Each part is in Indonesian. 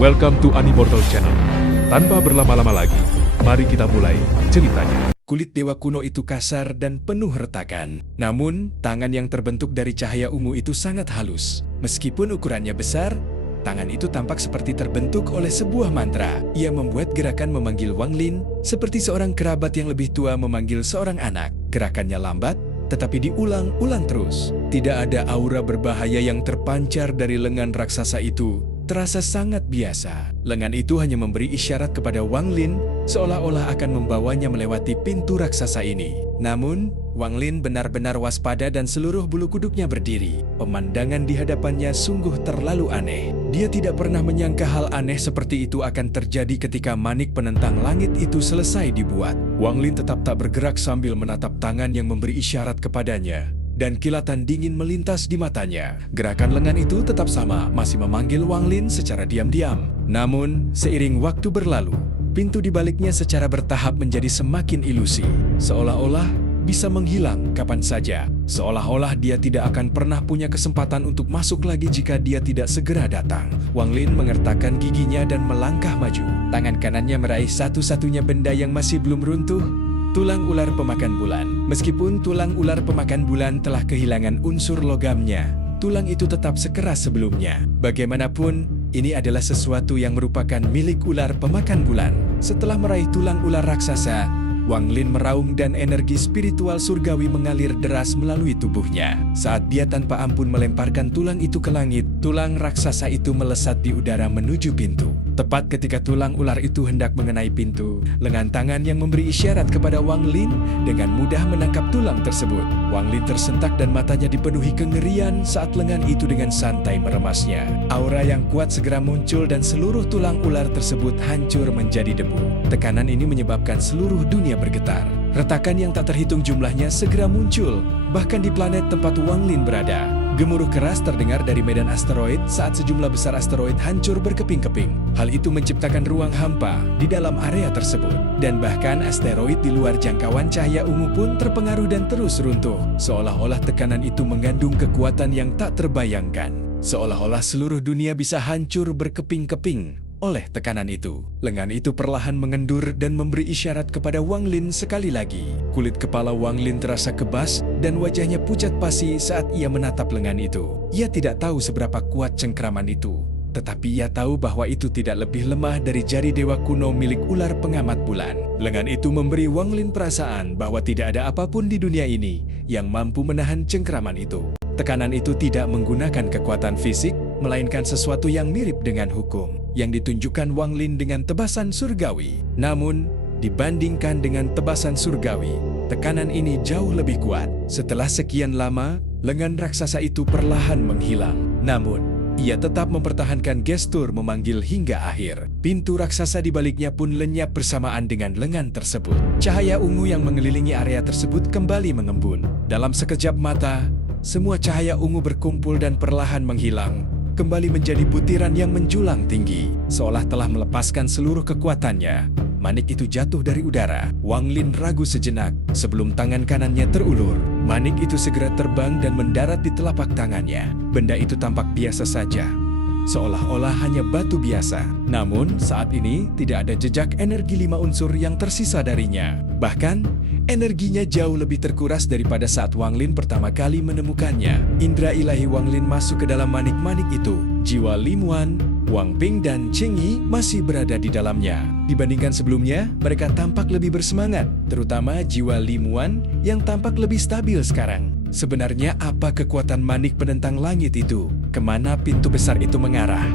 Welcome to Animortal Channel. Tanpa berlama-lama lagi, mari kita mulai ceritanya. Kulit dewa kuno itu kasar dan penuh retakan. Namun, tangan yang terbentuk dari cahaya ungu itu sangat halus. Meskipun ukurannya besar, tangan itu tampak seperti terbentuk oleh sebuah mantra. Ia membuat gerakan memanggil Wang Lin seperti seorang kerabat yang lebih tua memanggil seorang anak. Gerakannya lambat, tetapi diulang-ulang terus. Tidak ada aura berbahaya yang terpancar dari lengan raksasa itu. Terasa sangat biasa. Lengan itu hanya memberi isyarat kepada Wang Lin seolah-olah akan membawanya melewati pintu raksasa ini. Namun, Wang Lin benar-benar waspada dan seluruh bulu kuduknya berdiri. Pemandangan di hadapannya sungguh terlalu aneh. Dia tidak pernah menyangka hal aneh seperti itu akan terjadi ketika manik penentang langit itu selesai dibuat. Wang Lin tetap tak bergerak sambil menatap tangan yang memberi isyarat kepadanya. Dan kilatan dingin melintas di matanya. Gerakan lengan itu tetap sama, masih memanggil Wang Lin secara diam-diam. Namun, seiring waktu berlalu, pintu di baliknya secara bertahap menjadi semakin ilusi. Seolah-olah bisa menghilang kapan saja. Seolah-olah dia tidak akan pernah punya kesempatan untuk masuk lagi jika dia tidak segera datang. Wang Lin mengertakkan giginya dan melangkah maju. Tangan kanannya meraih satu-satunya benda yang masih belum runtuh, tulang ular pemakan bulan. Meskipun tulang ular pemakan bulan telah kehilangan unsur logamnya, tulang itu tetap sekeras sebelumnya. Bagaimanapun, ini adalah sesuatu yang merupakan milik ular pemakan bulan. Setelah meraih tulang ular raksasa, Wang Lin meraung dan energi spiritual surgawi mengalir deras melalui tubuhnya. Saat dia tanpa ampun melemparkan tulang itu ke langit, tulang raksasa itu melesat di udara menuju pintu. Tepat ketika tulang ular itu hendak mengenai pintu, lengan tangan yang memberi isyarat kepada Wang Lin dengan mudah menangkap tulang tersebut. Wang Lin tersentak dan matanya dipenuhi kengerian saat lengan itu dengan santai meremasnya. Aura yang kuat segera muncul dan seluruh tulang ular tersebut hancur menjadi debu. Tekanan ini menyebabkan seluruh dunia bergetar. Retakan yang tak terhitung jumlahnya segera muncul, bahkan di planet tempat Wang Lin berada. Gemuruh keras terdengar dari medan asteroid saat sejumlah besar asteroid hancur berkeping-keping. Hal itu menciptakan ruang hampa di dalam area tersebut. Dan bahkan asteroid di luar jangkauan cahaya ungu pun terpengaruh dan terus runtuh. Seolah-olah tekanan itu mengandung kekuatan yang tak terbayangkan. Seolah-olah seluruh dunia bisa hancur berkeping-keping oleh tekanan itu. Lengan itu perlahan mengendur dan memberi isyarat kepada Wang Lin sekali lagi. Kulit kepala Wang Lin terasa kebas dan wajahnya pucat pasi saat ia menatap lengan itu. Ia tidak tahu seberapa kuat cengkraman itu, tetapi ia tahu bahwa itu tidak lebih lemah dari jari dewa kuno milik ular pengamat bulan. Lengan itu memberi Wang Lin perasaan bahwa tidak ada apapun di dunia ini yang mampu menahan cengkraman itu. Tekanan itu tidak menggunakan kekuatan fisik, melainkan sesuatu yang mirip dengan hukum yang ditunjukkan Wang Lin dengan tebasan surgawi. Namun, dibandingkan dengan tebasan surgawi, tekanan ini jauh lebih kuat. Setelah sekian lama, lengan raksasa itu perlahan menghilang. Namun, ia tetap mempertahankan gestur memanggil hingga akhir. Pintu raksasa di baliknya pun lenyap bersamaan dengan lengan tersebut. Cahaya ungu yang mengelilingi area tersebut kembali mengembun. Dalam sekejap mata, semua cahaya ungu berkumpul dan perlahan menghilang, kembali menjadi butiran yang menjulang tinggi. Seolah telah melepaskan seluruh kekuatannya, manik itu jatuh dari udara. Wang Lin ragu sejenak sebelum tangan kanannya terulur. Manik itu segera terbang dan mendarat di telapak tangannya. Benda itu tampak biasa saja, seolah-olah hanya batu biasa. Namun, saat ini tidak ada jejak energi 5 unsur yang tersisa darinya. Bahkan, energinya jauh lebih terkuras daripada saat Wang Lin pertama kali menemukannya. Indra ilahi Wang Lin masuk ke dalam manik-manik itu. Jiwa Lim Wan, Wang Ping, dan Cheng Yi masih berada di dalamnya. Dibandingkan sebelumnya, mereka tampak lebih bersemangat, terutama jiwa Lim Wan yang tampak lebih stabil sekarang. Sebenarnya apa kekuatan manik penentang langit itu? Kemana pintu besar itu mengarah?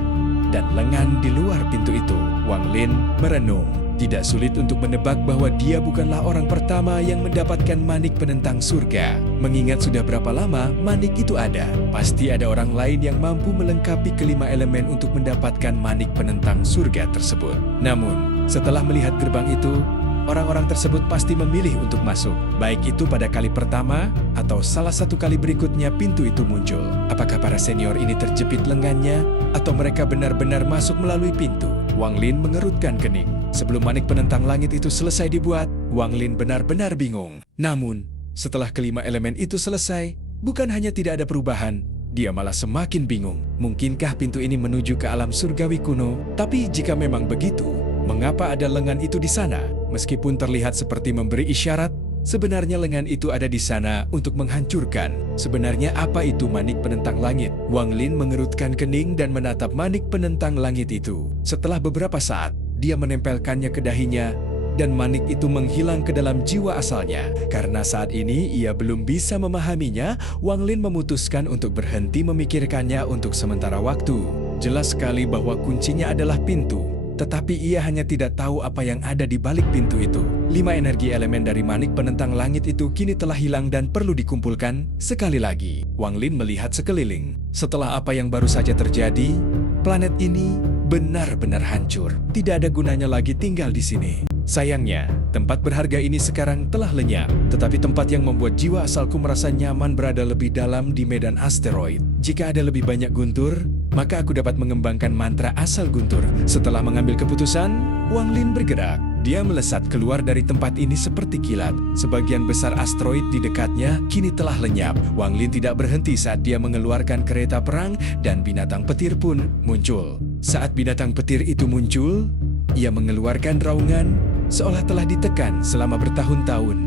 Dan lengan di luar pintu itu? Wang Lin merenung. Tidak sulit untuk menebak bahwa dia bukanlah orang pertama yang mendapatkan manik penentang surga. Mengingat sudah berapa lama manik itu ada, pasti ada orang lain yang mampu melengkapi kelima elemen untuk mendapatkan manik penentang surga tersebut. Namun, setelah melihat gerbang itu, orang-orang tersebut pasti memilih untuk masuk. Baik itu pada kali pertama, atau salah satu kali berikutnya pintu itu muncul. Apakah para senior ini terjepit lengannya, atau mereka benar-benar masuk melalui pintu? Wang Lin mengerutkan kening. Sebelum manik penentang langit itu selesai dibuat, Wang Lin benar-benar bingung. Namun, setelah kelima elemen itu selesai, bukan hanya tidak ada perubahan, dia malah semakin bingung. Mungkinkah pintu ini menuju ke alam surgawi kuno? Tapi jika memang begitu, mengapa ada lengan itu di sana? Meskipun terlihat seperti memberi isyarat, sebenarnya lengan itu ada di sana untuk menghancurkan. Sebenarnya apa itu manik penentang langit? Wang Lin mengerutkan kening dan menatap manik penentang langit itu. Setelah beberapa saat, dia menempelkannya ke dahinya, dan manik itu menghilang ke dalam jiwa asalnya. Karena saat ini ia belum bisa memahaminya, Wang Lin memutuskan untuk berhenti memikirkannya untuk sementara waktu. Jelas sekali bahwa kuncinya adalah pintu, tetapi ia hanya tidak tahu apa yang ada di balik pintu itu. 5 energi elemen dari manik penentang langit itu kini telah hilang dan perlu dikumpulkan sekali lagi. Wang Lin melihat sekeliling. Setelah apa yang baru saja terjadi, planet ini benar-benar hancur. Tidak ada gunanya lagi tinggal di sini. Sayangnya, tempat berharga ini sekarang telah lenyap. Tetapi tempat yang membuat jiwa asalku merasa nyaman berada lebih dalam di medan asteroid. Jika ada lebih banyak guntur, maka aku dapat mengembangkan mantra asal guntur. Setelah mengambil keputusan, Wang Lin bergerak. Dia melesat keluar dari tempat ini seperti kilat. Sebagian besar asteroid di dekatnya kini telah lenyap. Wang Lin tidak berhenti saat dia mengeluarkan kereta perang dan binatang petir pun muncul. Saat binatang petir itu muncul, ia mengeluarkan raungan seolah telah ditekan selama bertahun-tahun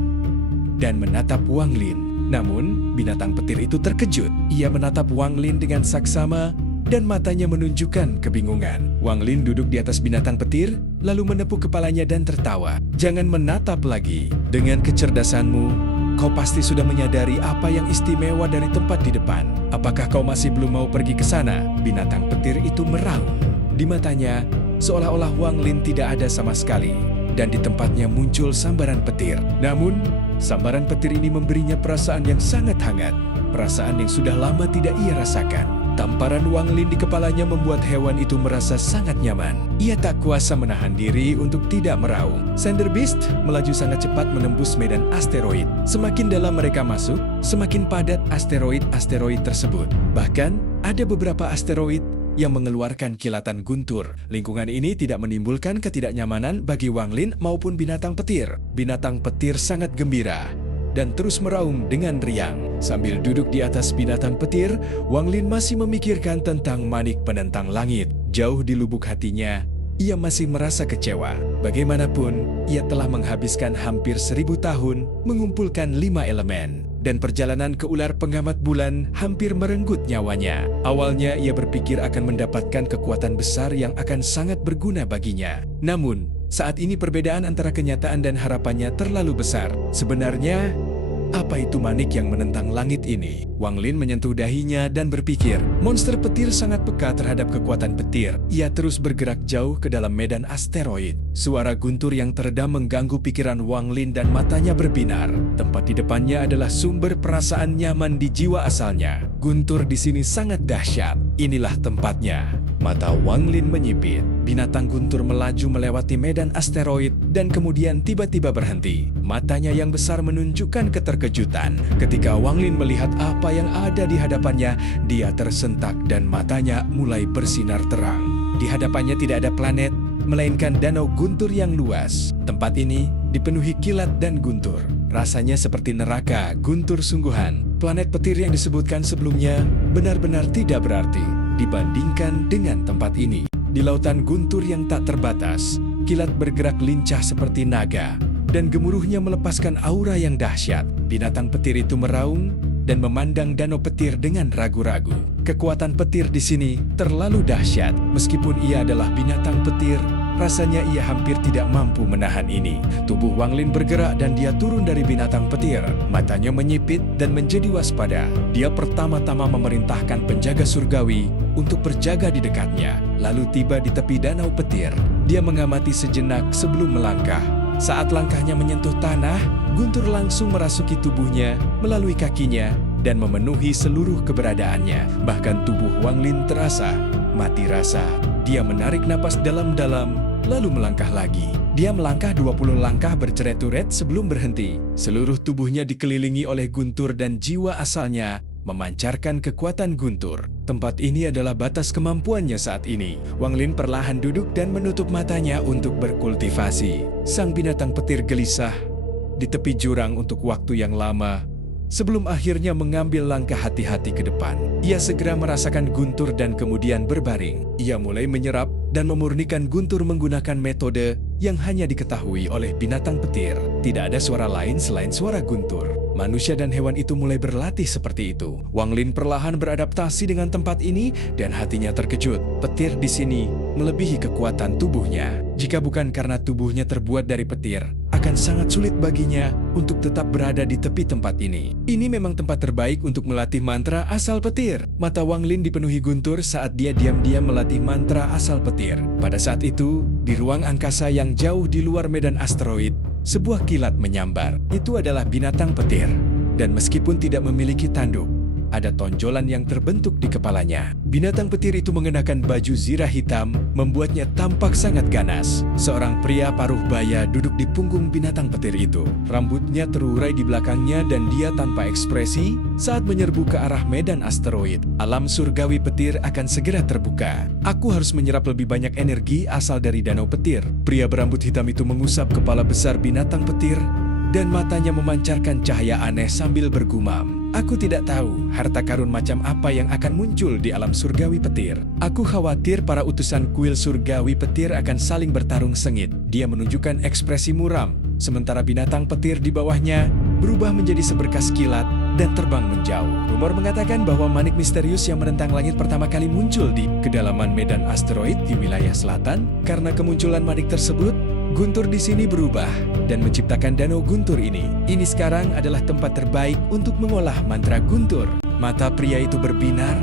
dan menatap Wang Lin. Namun, binatang petir itu terkejut. Ia menatap Wang Lin dengan saksama dan matanya menunjukkan kebingungan. Wang Lin duduk di atas binatang petir, lalu menepuk kepalanya dan tertawa. Jangan menatap lagi. Dengan kecerdasanmu, kau pasti sudah menyadari apa yang istimewa dari tempat di depan. Apakah kau masih belum mau pergi ke sana? Binatang petir itu meraung. Di matanya, seolah-olah Wang Lin tidak ada sama sekali. Dan di tempatnya muncul sambaran petir. Namun, sambaran petir ini memberinya perasaan yang sangat hangat. Perasaan yang sudah lama tidak ia rasakan. Tamparan Wang Lin di kepalanya membuat hewan itu merasa sangat nyaman. Ia tak kuasa menahan diri untuk tidak meraung. Thunder Beast melaju sangat cepat menembus medan asteroid. Semakin dalam mereka masuk, semakin padat asteroid-asteroid tersebut. Bahkan, ada beberapa asteroid yang mengeluarkan kilatan guntur. Lingkungan ini tidak menimbulkan ketidaknyamanan bagi Wang Lin maupun binatang petir. Binatang petir sangat gembira dan terus meraung dengan riang. Sambil duduk di atas binatang petir, Wang Lin masih memikirkan tentang manik penentang langit. Jauh di lubuk hatinya, ia masih merasa kecewa. Bagaimanapun, ia telah menghabiskan hampir 1000 tahun mengumpulkan 5 elemen. Dan perjalanan ke ular pengamat bulan hampir merenggut nyawanya. Awalnya ia berpikir akan mendapatkan kekuatan besar yang akan sangat berguna baginya. Namun, saat ini perbedaan antara kenyataan dan harapannya terlalu besar. Sebenarnya, apa itu manik yang menentang langit ini? Wang Lin menyentuh dahinya dan berpikir, monster petir sangat peka terhadap kekuatan petir. Ia terus bergerak jauh ke dalam medan asteroid. Suara guntur yang teredam mengganggu pikiran Wang Lin dan matanya berbinar. Tempat di depannya adalah sumber perasaan nyaman di jiwa asalnya. Guntur di sini sangat dahsyat. Inilah tempatnya. Mata Wang Lin menyipit. Binatang guntur melaju melewati medan asteroid dan kemudian tiba-tiba berhenti. Matanya yang besar menunjukkan keterkejutan. Ketika Wang Lin melihat apa yang ada di hadapannya, dia tersentak dan matanya mulai bersinar terang. Di hadapannya tidak ada planet, melainkan danau guntur yang luas. Tempat ini dipenuhi kilat dan guntur. Rasanya seperti neraka guntur sungguhan. Planet petir yang disebutkan sebelumnya benar-benar tidak berarti dibandingkan dengan tempat ini. Di lautan guntur yang tak terbatas, kilat bergerak lincah seperti naga, dan gemuruhnya melepaskan aura yang dahsyat. Binatang petir itu meraung dan memandang danau petir dengan ragu-ragu. Kekuatan petir di sini terlalu dahsyat. Meskipun ia adalah binatang petir, rasanya ia hampir tidak mampu menahan ini. Tubuh Wang Lin bergerak dan dia turun dari binatang petir. Matanya menyipit dan menjadi waspada. Dia pertama-tama memerintahkan penjaga surgawi untuk berjaga di dekatnya. Lalu tiba di tepi danau petir. Dia mengamati sejenak sebelum melangkah. Saat langkahnya menyentuh tanah, guntur langsung merasuki tubuhnya melalui kakinya dan memenuhi seluruh keberadaannya. Bahkan tubuh Wang Lin terasa mati rasa. Dia menarik napas dalam-dalam, lalu melangkah lagi. Dia melangkah 20 langkah berceret-uret sebelum berhenti. Seluruh tubuhnya dikelilingi oleh guntur dan jiwa asalnya memancarkan kekuatan guntur. Tempat ini adalah batas kemampuannya saat ini. Wang Lin perlahan duduk dan menutup matanya untuk berkultivasi. Sang binatang petir gelisah di tepi jurang untuk waktu yang lama Sebelum akhirnya mengambil langkah hati-hati ke depan, ia segera merasakan guntur dan kemudian berbaring. Ia mulai menyerap dan memurnikan guntur menggunakan metode yang hanya diketahui oleh binatang petir. Tidak ada suara lain selain suara guntur. Manusia dan hewan itu mulai berlatih seperti itu. Wang Lin perlahan beradaptasi dengan tempat ini dan hatinya terkejut. Petir di sini melebihi kekuatan tubuhnya. Jika bukan karena tubuhnya terbuat dari petir, akan sangat sulit baginya untuk tetap berada di tepi tempat ini. Ini memang tempat terbaik untuk melatih mantra asal petir. Mata Wang Lin dipenuhi guntur saat dia diam-diam melatih mantra asal petir. Pada saat itu, di ruang angkasa yang jauh di luar medan asteroid, sebuah kilat menyambar. Itu adalah binatang petir. Dan meskipun tidak memiliki tanduk, ada tonjolan yang terbentuk di kepalanya. Binatang petir itu mengenakan baju zirah hitam, membuatnya tampak sangat ganas. Seorang pria paruh baya duduk di punggung binatang petir itu. Rambutnya terurai di belakangnya dan dia tanpa ekspresi saat menyerbu ke arah medan asteroid. Alam surgawi petir akan segera terbuka. Aku harus menyerap lebih banyak energi asal dari danau petir. Pria berambut hitam itu mengusap kepala besar binatang petir dan matanya memancarkan cahaya aneh sambil bergumam. Aku tidak tahu harta karun macam apa yang akan muncul di alam surgawi petir. Aku khawatir para utusan kuil surgawi petir akan saling bertarung sengit. Dia menunjukkan ekspresi muram, sementara binatang petir di bawahnya berubah menjadi seberkas kilat dan terbang menjauh. Rumor mengatakan bahwa manik misterius yang menentang langit pertama kali muncul di kedalaman medan asteroid di wilayah selatan. Karena kemunculan manik tersebut, guntur di sini berubah dan menciptakan danau guntur ini. Ini sekarang adalah tempat terbaik untuk mengolah mantra guntur. Mata pria itu berbinar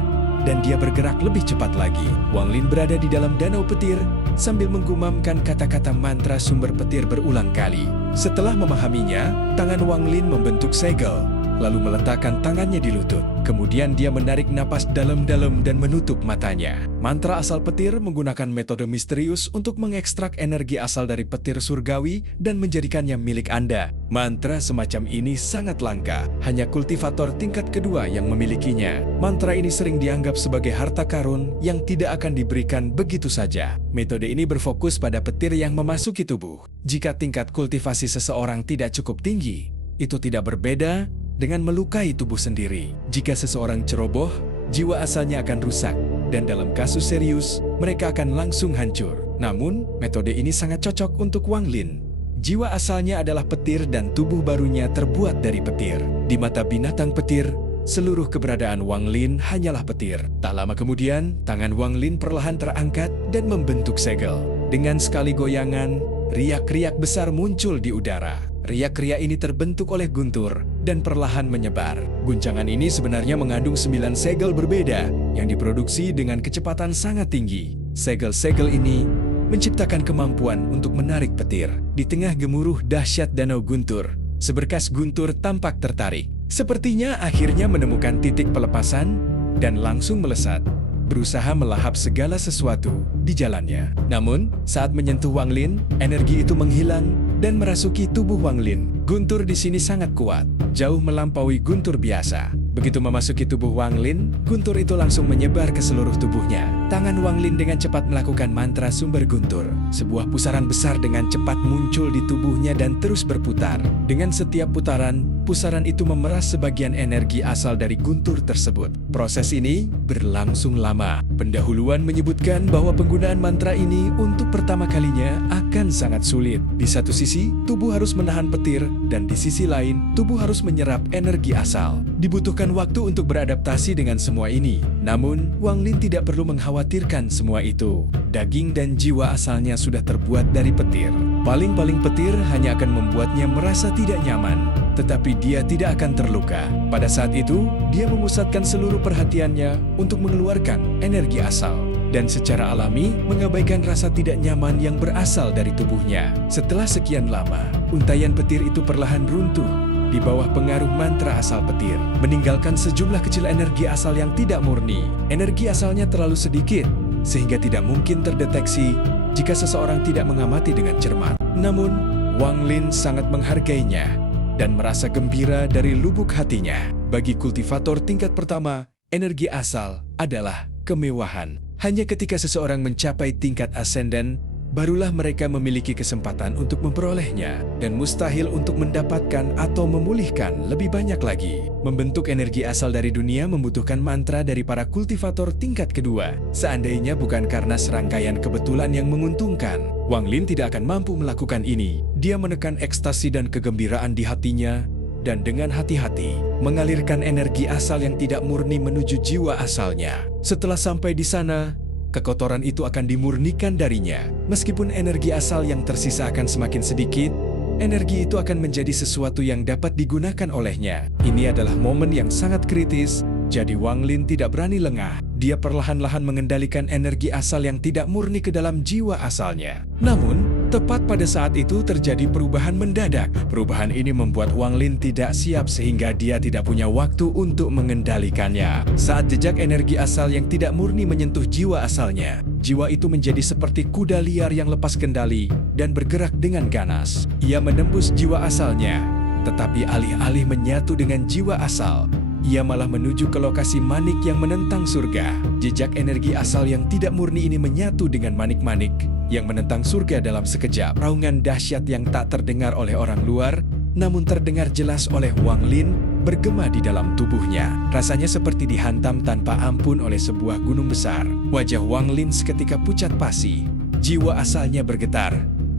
dan dia bergerak lebih cepat lagi. Wang Lin berada di dalam danau petir sambil menggumamkan kata-kata mantra sumber petir berulang kali. Setelah memahaminya, tangan Wang Lin membentuk segel, lalu meletakkan tangannya di lutut. Kemudian dia menarik napas dalam-dalam dan menutup matanya. Mantra asal petir menggunakan metode misterius untuk mengekstrak energi asal dari petir surgawi dan menjadikannya milik Anda. Mantra semacam ini sangat langka. Hanya kultivator tingkat kedua yang memilikinya. Mantra ini sering dianggap sebagai harta karun yang tidak akan diberikan begitu saja. Metode ini berfokus pada petir yang memasuki tubuh. Jika tingkat kultivasi seseorang tidak cukup tinggi, itu tidak berbeda dengan melukai tubuh sendiri. Jika seseorang ceroboh, jiwa asalnya akan rusak, dan dalam kasus serius, mereka akan langsung hancur. Namun, metode ini sangat cocok untuk Wang Lin. Jiwa asalnya adalah petir dan tubuh barunya terbuat dari petir. Di mata binatang petir, seluruh keberadaan Wang Lin hanyalah petir. Tak lama kemudian, tangan Wang Lin perlahan terangkat dan membentuk segel. Dengan sekali goyangan, riak-riak besar muncul di udara. Riak-riak ini terbentuk oleh guntur dan perlahan menyebar. Guncangan ini sebenarnya mengandung 9 segel berbeda yang diproduksi dengan kecepatan sangat tinggi. Segel-segel ini menciptakan kemampuan untuk menarik petir. Di tengah gemuruh dahsyat danau guntur, seberkas guntur tampak tertarik. Sepertinya akhirnya menemukan titik pelepasan dan langsung melesat, berusaha melahap segala sesuatu di jalannya. Namun, saat menyentuh Wang Lin, energi itu menghilang dan merasuki tubuh Wang Lin. Guntur di sini sangat kuat, jauh melampaui guntur biasa. Begitu memasuki tubuh Wang Lin, guntur itu langsung menyebar ke seluruh tubuhnya. Tangan Wang Lin dengan cepat melakukan mantra sumber guntur. Sebuah pusaran besar dengan cepat muncul di tubuhnya dan terus berputar. Dengan setiap putaran, pusaran itu memeras sebagian energi asal dari guntur tersebut. Proses ini berlangsung lama. Pendahuluan menyebutkan bahwa penggunaan mantra ini untuk pertama kalinya akan sangat sulit. Di satu sisi, tubuh harus menahan petir, dan di sisi lain, tubuh harus menyerap energi asal. Dibutuhkan waktu untuk beradaptasi dengan semua ini. Namun, Wang Lin tidak perlu mengkhawatirkan semua itu. Daging dan jiwa asalnya sudah terbuat dari petir. Paling-paling petir hanya akan membuatnya merasa tidak nyaman, tetapi dia tidak akan terluka. Pada saat itu, dia memusatkan seluruh perhatiannya untuk mengeluarkan energi asal dan secara alami mengabaikan rasa tidak nyaman yang berasal dari tubuhnya. Setelah sekian lama, untaian petir itu perlahan runtuh di bawah pengaruh mantra asal petir, meninggalkan sejumlah kecil energi asal yang tidak murni. Energi asalnya terlalu sedikit, sehingga tidak mungkin terdeteksi jika seseorang tidak mengamati dengan cermat. Namun, Wang Lin sangat menghargainya dan merasa gembira dari lubuk hatinya. Bagi kultivator tingkat pertama, energi asal adalah kemewahan. Hanya ketika seseorang mencapai tingkat ascendant, barulah mereka memiliki kesempatan untuk memperolehnya, dan mustahil untuk mendapatkan atau memulihkan lebih banyak lagi. Membentuk energi asal dari dunia membutuhkan mantra dari para kultivator tingkat kedua. Seandainya bukan karena serangkaian kebetulan yang menguntungkan, Wang Lin tidak akan mampu melakukan ini. Dia menekan ekstasi dan kegembiraan di hatinya, dan dengan hati-hati mengalirkan energi asal yang tidak murni menuju jiwa asalnya. Setelah sampai di sana, kekotoran itu akan dimurnikan darinya. Meskipun energi asal yang tersisa akan semakin sedikit, energi itu akan menjadi sesuatu yang dapat digunakan olehnya. Ini adalah momen yang sangat kritis, jadi Wang Lin tidak berani lengah. Dia perlahan-lahan mengendalikan energi asal yang tidak murni ke dalam jiwa asalnya. Namun, tepat pada saat itu terjadi perubahan mendadak. Perubahan ini membuat Wang Lin tidak siap sehingga dia tidak punya waktu untuk mengendalikannya. Saat jejak energi asal yang tidak murni menyentuh jiwa asalnya, jiwa itu menjadi seperti kuda liar yang lepas kendali dan bergerak dengan ganas. Ia menembus jiwa asalnya, tetapi alih-alih menyatu dengan jiwa asal, ia malah menuju ke lokasi manik yang menentang surga. Jejak energi asal yang tidak murni ini menyatu dengan manik-manik yang menentang surga dalam sekejap. Raungan dahsyat yang tak terdengar oleh orang luar, namun terdengar jelas oleh Wang Lin, bergema di dalam tubuhnya. Rasanya seperti dihantam tanpa ampun oleh sebuah gunung besar. Wajah Wang Lin seketika pucat pasi. Jiwa asalnya bergetar,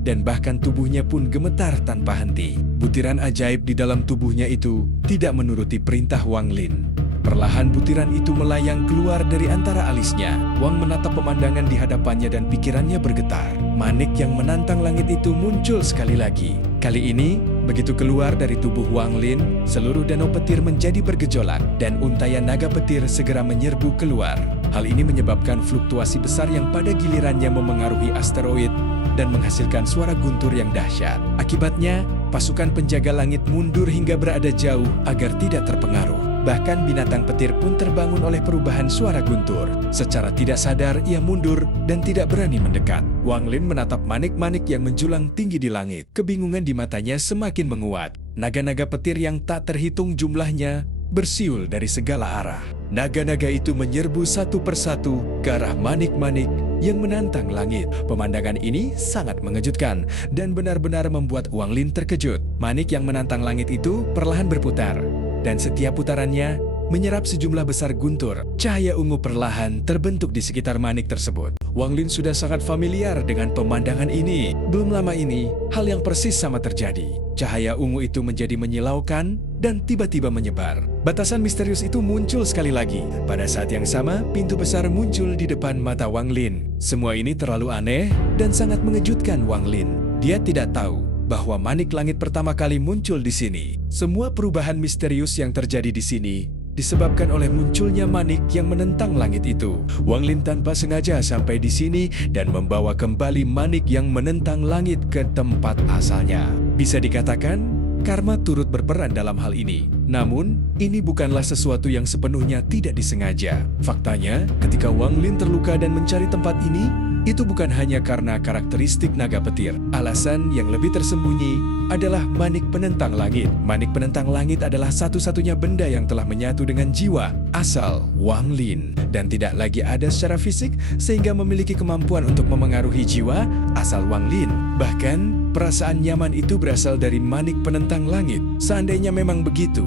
dan bahkan tubuhnya pun gemetar tanpa henti. Butiran ajaib di dalam tubuhnya itu tidak menuruti perintah Wang Lin. Perlahan butiran itu melayang keluar dari antara alisnya. Wang menatap pemandangan di hadapannya dan pikirannya bergetar. Manik yang menantang langit itu muncul sekali lagi. Kali ini, begitu keluar dari tubuh Wang Lin, seluruh danau petir menjadi bergejolak dan untayan naga petir segera menyerbu keluar. Hal ini menyebabkan fluktuasi besar yang pada gilirannya memengaruhi asteroid dan menghasilkan suara guntur yang dahsyat. Akibatnya, pasukan penjaga langit mundur hingga berada jauh agar tidak terpengaruh. Bahkan binatang petir pun terbangun oleh perubahan suara guntur. Secara tidak sadar, ia mundur dan tidak berani mendekat. Wang Lin menatap manik-manik yang menjulang tinggi di langit. Kebingungan di matanya semakin menguat. Naga-naga petir yang tak terhitung jumlahnya bersiul dari segala arah. Naga-naga itu menyerbu satu persatu ke arah manik-manik yang menantang langit. Pemandangan ini sangat mengejutkan dan benar-benar membuat Wang Lin terkejut. Manik yang menantang langit itu perlahan berputar, dan setiap putarannya menyerap sejumlah besar guntur. Cahaya ungu perlahan terbentuk di sekitar manik tersebut. Wang Lin sudah sangat familiar dengan pemandangan ini. Belum lama ini, hal yang persis sama terjadi. Cahaya ungu itu menjadi menyilaukan dan tiba-tiba menyebar. Batasan misterius itu muncul sekali lagi. Pada saat yang sama, pintu besar muncul di depan mata Wang Lin. Semua ini terlalu aneh dan sangat mengejutkan Wang Lin. Dia tidak tahu bahwa manik langit pertama kali muncul di sini. Semua perubahan misterius yang terjadi di sini disebabkan oleh munculnya manik yang menentang langit itu. Wang Lin tanpa sengaja sampai di sini dan membawa kembali manik yang menentang langit ke tempat asalnya. Bisa dikatakan, karma turut berperan dalam hal ini. Namun, ini bukanlah sesuatu yang sepenuhnya tidak disengaja. Faktanya, ketika Wang Lin terluka dan mencari tempat ini, itu bukan hanya karena karakteristik naga petir. Alasan yang lebih tersembunyi adalah manik penentang langit. Manik penentang langit adalah satu-satunya benda yang telah menyatu dengan jiwa asal Wang Lin dan tidak lagi ada secara fisik sehingga memiliki kemampuan untuk memengaruhi jiwa asal Wang Lin. Bahkan, perasaan nyaman itu berasal dari manik penentang langit. Seandainya memang begitu,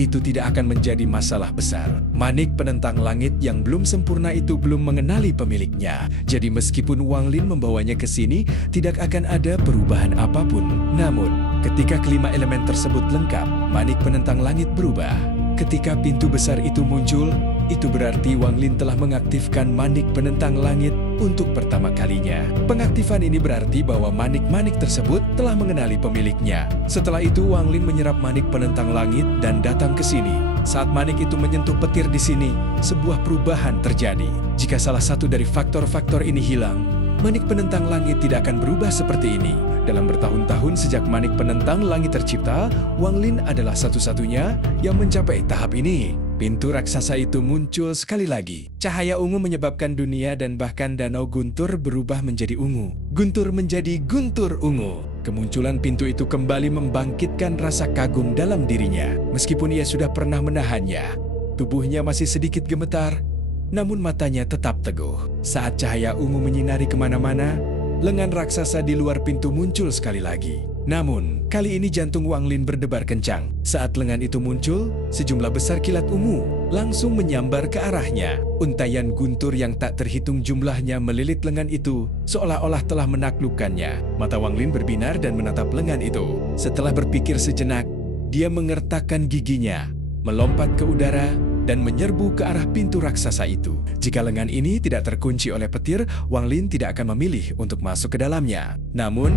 itu tidak akan menjadi masalah besar. Manik penentang langit yang belum sempurna itu belum mengenali pemiliknya. Jadi meskipun Wang Lin membawanya ke sini, tidak akan ada perubahan apapun. Namun, ketika kelima elemen tersebut lengkap, manik penentang langit berubah. Ketika pintu besar itu muncul, itu berarti Wang Lin telah mengaktifkan manik penentang langit untuk pertama kalinya. Pengaktifan ini berarti bahwa manik-manik tersebut telah mengenali pemiliknya. Setelah itu Wang Lin menyerap manik penentang langit dan datang ke sini. Saat manik itu menyentuh petir di sini, sebuah perubahan terjadi. Jika salah satu dari faktor-faktor ini hilang, manik penentang langit tidak akan berubah seperti ini. Dalam bertahun-tahun sejak manik penentang langit tercipta, Wang Lin adalah satu-satunya yang mencapai tahap ini. Pintu raksasa itu muncul sekali lagi. Cahaya ungu menyebabkan dunia dan bahkan danau guntur berubah menjadi ungu. Guntur menjadi guntur ungu. Kemunculan pintu itu kembali membangkitkan rasa kagum dalam dirinya. Meskipun ia sudah pernah menahannya, tubuhnya masih sedikit gemetar, namun matanya tetap teguh. Saat cahaya ungu menyinari kemana-mana, lengan raksasa di luar pintu muncul sekali lagi. Namun, kali ini jantung Wang Lin berdebar kencang. Saat lengan itu muncul, sejumlah besar kilat ungu langsung menyambar ke arahnya. Untaian guntur yang tak terhitung jumlahnya melilit lengan itu, seolah-olah telah menaklukkannya. Mata Wang Lin berbinar dan menatap lengan itu. Setelah berpikir sejenak, dia mengertakkan giginya, melompat ke udara, dan menyerbu ke arah pintu raksasa itu. Jika lengan ini tidak terkunci oleh petir, Wang Lin tidak akan memilih untuk masuk ke dalamnya. Namun,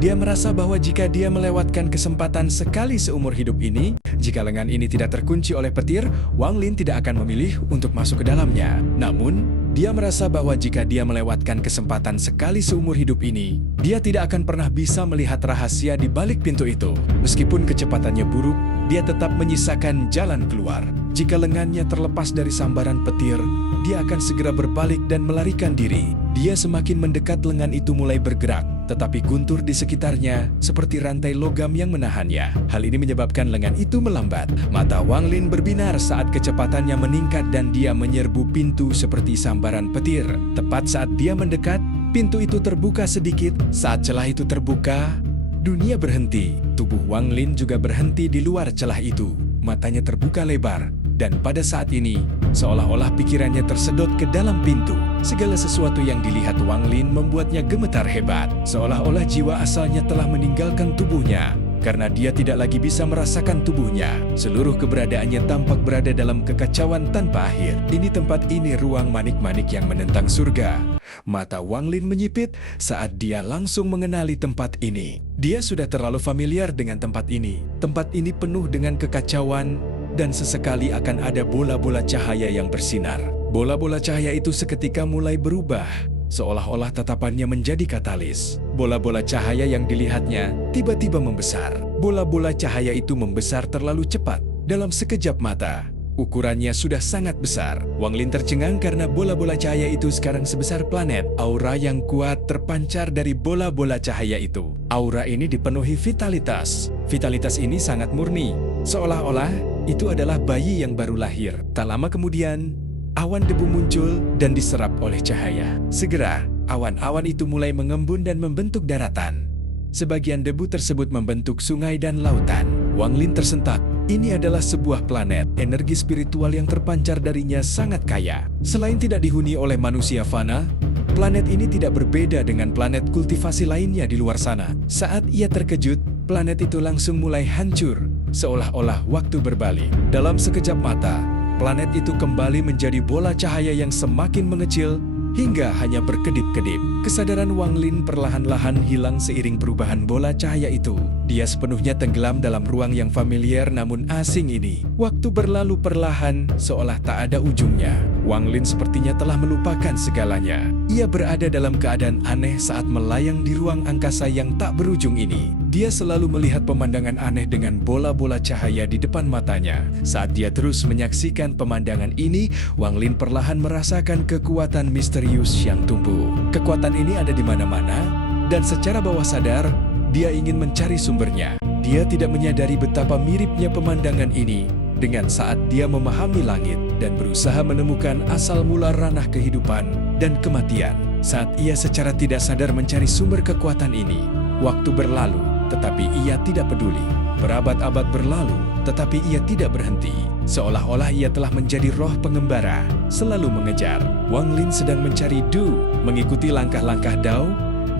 dia merasa bahwa jika dia melewatkan kesempatan sekali seumur hidup ini, jika lengan ini tidak terkunci oleh petir, Wang Lin tidak akan memilih untuk masuk ke dalamnya. Namun, dia merasa bahwa jika dia melewatkan kesempatan sekali seumur hidup ini, dia tidak akan pernah bisa melihat rahasia di balik pintu itu. Meskipun kecepatannya buruk, dia tetap menyisakan jalan keluar. Jika lengannya terlepas dari sambaran petir, dia akan segera berbalik dan melarikan diri. Dia semakin mendekat, lengan itu mulai bergerak, tetapi guntur di sekitarnya seperti rantai logam yang menahannya. Hal ini menyebabkan lengan itu melambat. Mata Wang Lin berbinar saat kecepatannya meningkat dan dia menyerbu pintu seperti sambaran petir. Tepat saat dia mendekat, pintu itu terbuka sedikit. Saat celah itu terbuka, dunia berhenti. Tubuh Wang Lin juga berhenti di luar celah itu. Matanya terbuka lebar, dan pada saat ini, seolah-olah pikirannya tersedot ke dalam pintu. Segala sesuatu yang dilihat Wang Lin membuatnya gemetar hebat, seolah-olah jiwa asalnya telah meninggalkan tubuhnya. Karena dia tidak lagi bisa merasakan tubuhnya, seluruh keberadaannya tampak berada dalam kekacauan tanpa akhir. Ini tempat ini ruang manik-manik yang menentang surga. Mata Wang Lin menyipit saat dia langsung mengenali tempat ini. Dia sudah terlalu familiar dengan tempat ini. Tempat ini penuh dengan kekacauan, dan sesekali akan ada bola-bola cahaya yang bersinar. Bola-bola cahaya itu seketika mulai berubah, seolah-olah tatapannya menjadi katalis. Bola-bola cahaya yang dilihatnya tiba-tiba membesar. Bola-bola cahaya itu membesar terlalu cepat. Dalam sekejap mata, ukurannya sudah sangat besar. Wang Lin tercengang karena bola-bola cahaya itu sekarang sebesar planet. Aura yang kuat terpancar dari bola-bola cahaya itu. Aura ini dipenuhi vitalitas. Vitalitas ini sangat murni, seolah-olah itu adalah bayi yang baru lahir. Tak lama kemudian, awan debu muncul dan diserap oleh cahaya. Segera, awan-awan itu mulai mengembun dan membentuk daratan. Sebagian debu tersebut membentuk sungai dan lautan. Wang Lin tersentak. Ini adalah sebuah planet. Energi spiritual yang terpancar darinya sangat kaya. Selain tidak dihuni oleh manusia fana, planet ini tidak berbeda dengan planet kultivasi lainnya di luar sana. Saat ia terkejut, planet itu langsung mulai hancur, seolah-olah waktu berbalik. Dalam sekejap mata, planet itu kembali menjadi bola cahaya yang semakin mengecil hingga hanya berkedip-kedip. Kesadaran Wang Lin perlahan-lahan hilang seiring perubahan bola cahaya itu. Dia sepenuhnya tenggelam dalam ruang yang familiar namun asing ini. Waktu berlalu perlahan, seolah tak ada ujungnya. Wang Lin sepertinya telah melupakan segalanya. Ia berada dalam keadaan aneh saat melayang di ruang angkasa yang tak berujung ini. Dia selalu melihat pemandangan aneh dengan bola-bola cahaya di depan matanya. Saat dia terus menyaksikan pemandangan ini, Wang Lin perlahan merasakan kekuatan misterius yang tumbuh. Kekuatan ini ada di mana-mana, dan secara bawah sadar, dia ingin mencari sumbernya. Dia tidak menyadari betapa miripnya pemandangan ini dengan saat dia memahami langit dan berusaha menemukan asal mula ranah kehidupan dan kematian. Saat ia secara tidak sadar mencari sumber kekuatan ini, waktu berlalu, tetapi ia tidak peduli. Berabad-abad berlalu, tetapi ia tidak berhenti. Seolah-olah ia telah menjadi roh pengembara, selalu mengejar. Wang Lin sedang mencari Du, mengikuti langkah-langkah Dao,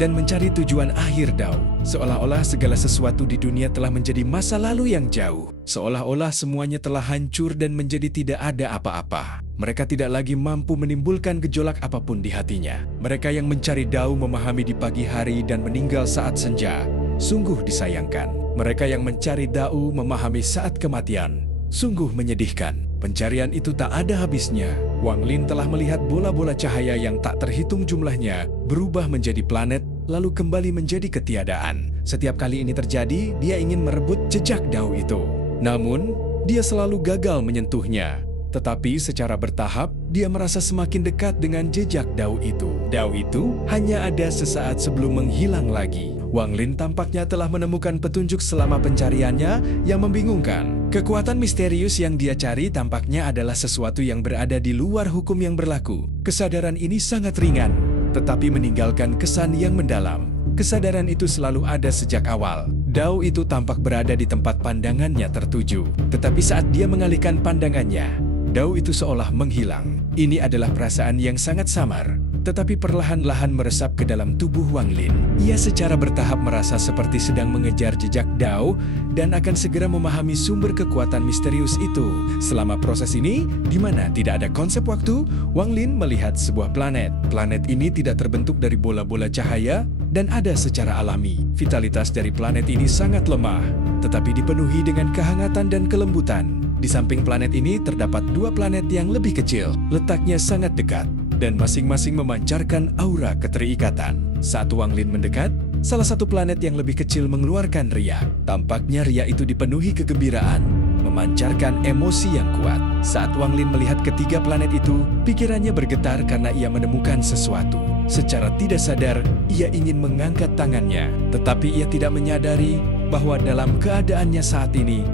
dan mencari tujuan akhir Dao. Seolah-olah segala sesuatu di dunia telah menjadi masa lalu yang jauh. Seolah-olah semuanya telah hancur dan menjadi tidak ada apa-apa. Mereka tidak lagi mampu menimbulkan gejolak apapun di hatinya. Mereka yang mencari Dao memahami di pagi hari dan meninggal saat senja. Sungguh disayangkan. Mereka yang mencari Dao memahami saat kematian. Sungguh menyedihkan. Pencarian itu tak ada habisnya. Wang Lin telah melihat bola-bola cahaya yang tak terhitung jumlahnya berubah menjadi planet, lalu kembali menjadi ketiadaan. Setiap kali ini terjadi, dia ingin merebut jejak Dao itu. Namun, dia selalu gagal menyentuhnya. Tetapi secara bertahap, dia merasa semakin dekat dengan jejak Dao itu. Dao itu hanya ada sesaat sebelum menghilang lagi. Wang Lin tampaknya telah menemukan petunjuk selama pencariannya yang membingungkan. Kekuatan misterius yang dia cari tampaknya adalah sesuatu yang berada di luar hukum yang berlaku. Kesadaran ini sangat ringan, tetapi meninggalkan kesan yang mendalam. Kesadaran itu selalu ada sejak awal. Dao itu tampak berada di tempat pandangannya tertuju, tetapi saat dia mengalihkan pandangannya, Dao itu seolah menghilang. Ini adalah perasaan yang sangat samar, tetapi perlahan-lahan meresap ke dalam tubuh Wang Lin. Ia secara bertahap merasa seperti sedang mengejar jejak Dao dan akan segera memahami sumber kekuatan misterius itu. Selama proses ini, di mana tidak ada konsep waktu, Wang Lin melihat sebuah planet. Planet ini tidak terbentuk dari bola-bola cahaya dan ada secara alami. Vitalitas dari planet ini sangat lemah, tetapi dipenuhi dengan kehangatan dan kelembutan. Di samping planet ini terdapat dua planet yang lebih kecil, letaknya sangat dekat, dan masing-masing memancarkan aura keterikatan. Saat Wang Lin mendekat, salah satu planet yang lebih kecil mengeluarkan riak. Tampaknya riak itu dipenuhi kegembiraan, memancarkan emosi yang kuat. Saat Wang Lin melihat ketiga planet itu, pikirannya bergetar karena ia menemukan sesuatu. Secara tidak sadar, ia ingin mengangkat tangannya, tetapi ia tidak menyadari bahwa dalam keadaannya saat ini,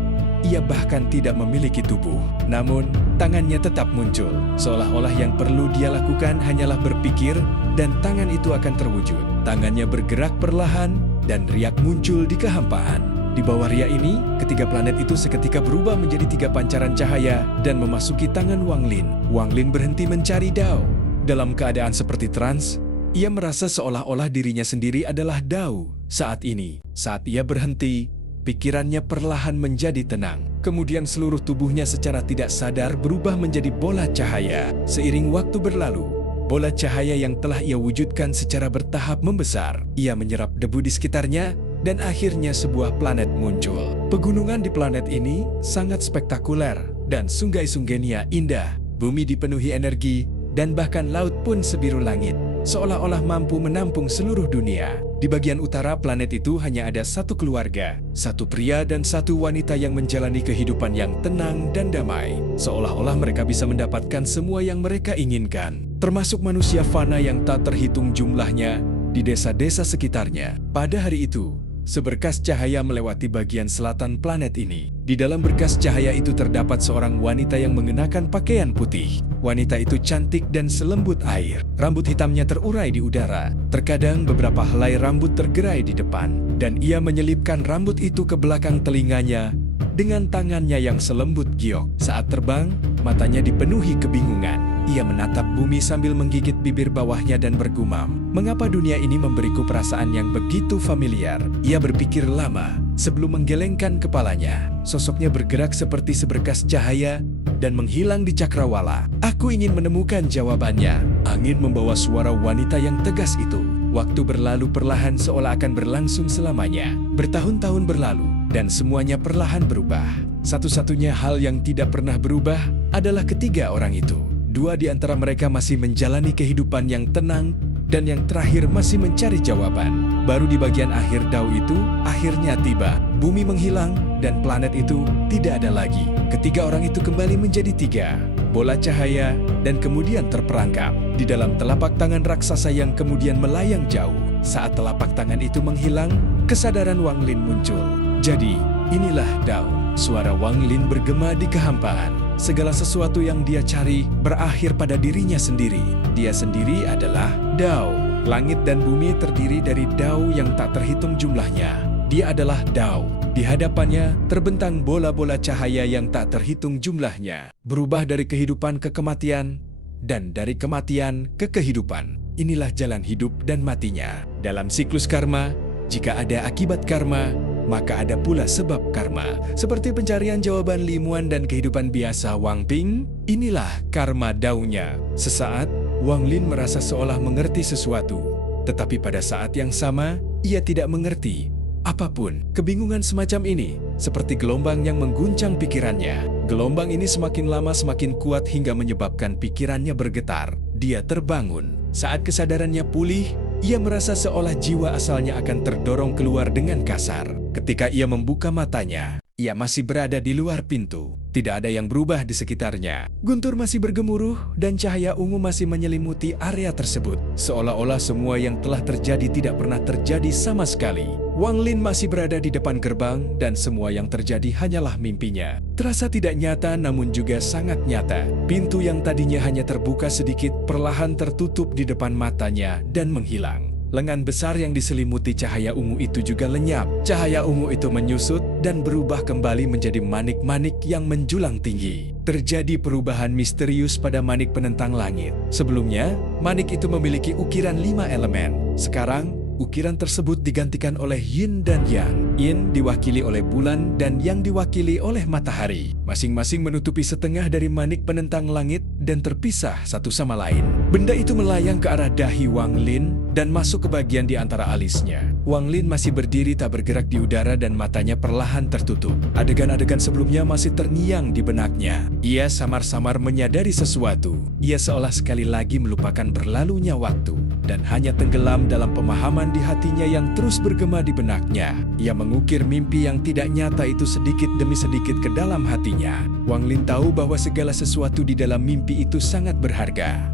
ia bahkan tidak memiliki tubuh. Namun, tangannya tetap muncul, seolah-olah yang perlu dia lakukan hanyalah berpikir dan tangan itu akan terwujud. Tangannya bergerak perlahan dan riak muncul di kehampaan. Di bawah riak ini, ketiga planet itu seketika berubah menjadi tiga pancaran cahaya dan memasuki tangan Wang Lin. Wang Lin berhenti mencari Dao. Dalam keadaan seperti trans, ia merasa seolah-olah dirinya sendiri adalah Dao. Saat ini, saat ia berhenti, pikirannya perlahan menjadi tenang. Kemudian seluruh tubuhnya secara tidak sadar berubah menjadi bola cahaya. Seiring waktu berlalu, bola cahaya yang telah ia wujudkan secara bertahap membesar. Ia menyerap debu di sekitarnya dan akhirnya sebuah planet muncul. Pegunungan di planet ini sangat spektakuler dan sungai-sungainya indah. Bumi dipenuhi energi dan bahkan laut pun sebiru langit, seolah-olah mampu menampung seluruh dunia. Di bagian utara planet itu hanya ada satu keluarga, satu pria dan satu wanita yang menjalani kehidupan yang tenang dan damai. Seolah-olah mereka bisa mendapatkan semua yang mereka inginkan, termasuk manusia fana yang tak terhitung jumlahnya di desa-desa sekitarnya. Pada hari itu, seberkas cahaya melewati bagian selatan planet ini. Di dalam berkas cahaya itu terdapat seorang wanita yang mengenakan pakaian putih. Wanita itu cantik dan selembut air. Rambut hitamnya terurai di udara. Terkadang beberapa helai rambut tergerai di depan, dan ia menyelipkan rambut itu ke belakang telinganya dengan tangannya yang selembut giok. Saat terbang, matanya dipenuhi kebingungan. Ia menatap bumi sambil menggigit bibir bawahnya dan bergumam, "Mengapa dunia ini memberiku perasaan yang begitu familiar?" Ia berpikir lama sebelum menggelengkan kepalanya. Sosoknya bergerak seperti seberkas cahaya dan menghilang di cakrawala. "Aku ingin menemukan jawabannya." Angin membawa suara wanita yang tegas itu. Waktu berlalu perlahan seolah akan berlangsung selamanya. Bertahun-tahun berlalu dan semuanya perlahan berubah. Satu-satunya hal yang tidak pernah berubah adalah ketiga orang itu. Dua di antara mereka masih menjalani kehidupan yang tenang dan yang terakhir masih mencari jawaban. Baru di bagian akhir Dao itu akhirnya tiba. Bumi menghilang dan planet itu tidak ada lagi. Ketiga orang itu kembali menjadi tiga bola cahaya dan kemudian terperangkap di dalam telapak tangan raksasa yang kemudian melayang jauh. Saat telapak tangan itu menghilang, kesadaran Wang Lin muncul. Jadi, inilah Dao. Suara Wang Lin bergema di kehampaan. Segala sesuatu yang dia cari berakhir pada dirinya sendiri. Dia sendiri adalah Dao. Langit dan bumi terdiri dari Dao yang tak terhitung jumlahnya. Dia adalah Dao. Di hadapannya terbentang bola-bola cahaya yang tak terhitung jumlahnya. Berubah dari kehidupan ke kematian, dan dari kematian ke kehidupan. Inilah jalan hidup dan matinya. Dalam siklus karma, jika ada akibat karma, maka ada pula sebab karma. Seperti pencarian jawaban Li Muan dan kehidupan biasa Wang Ping, inilah karma Dao-nya. Sesaat, Wang Lin merasa seolah mengerti sesuatu. Tetapi pada saat yang sama, ia tidak mengerti apapun. Kebingungan semacam ini, seperti gelombang yang mengguncang pikirannya. Gelombang ini semakin lama semakin kuat hingga menyebabkan pikirannya bergetar. Dia terbangun. Saat kesadarannya pulih, ia merasa seolah jiwa asalnya akan terdorong keluar dengan kasar. Ketika ia membuka matanya, ia masih berada di luar pintu. Tidak ada yang berubah di sekitarnya. Guntur masih bergemuruh dan cahaya ungu masih menyelimuti area tersebut. Seolah-olah semua yang telah terjadi tidak pernah terjadi sama sekali. Wang Lin masih berada di depan gerbang dan semua yang terjadi hanyalah mimpinya. Terasa tidak nyata namun juga sangat nyata. Pintu yang tadinya hanya terbuka sedikit perlahan tertutup di depan matanya dan menghilang. Lengan besar yang diselimuti cahaya ungu itu juga lenyap. Cahaya ungu itu menyusut dan berubah kembali menjadi manik-manik yang menjulang tinggi. Terjadi perubahan misterius pada manik penentang langit. Sebelumnya, manik itu memiliki ukiran 5 elemen. Sekarang, ukiran tersebut digantikan oleh Yin dan Yang. Yin diwakili oleh bulan dan Yang diwakili oleh matahari. Masing-masing menutupi setengah dari manik penentang langit dan terpisah satu sama lain. Benda itu melayang ke arah dahi Wang Lin dan masuk ke bagian di antara alisnya. Wang Lin masih berdiri tak bergerak di udara dan matanya perlahan tertutup. Adegan-adegan sebelumnya masih terngiang di benaknya. Ia samar-samar menyadari sesuatu. Ia seolah sekali lagi melupakan berlalunya waktu dan hanya tenggelam dalam pemahaman di hatinya yang terus bergema di benaknya. Ia mengukir mimpi yang tidak nyata itu sedikit demi sedikit ke dalam hatinya. Wang Lin tahu bahwa segala sesuatu di dalam mimpi itu sangat berharga.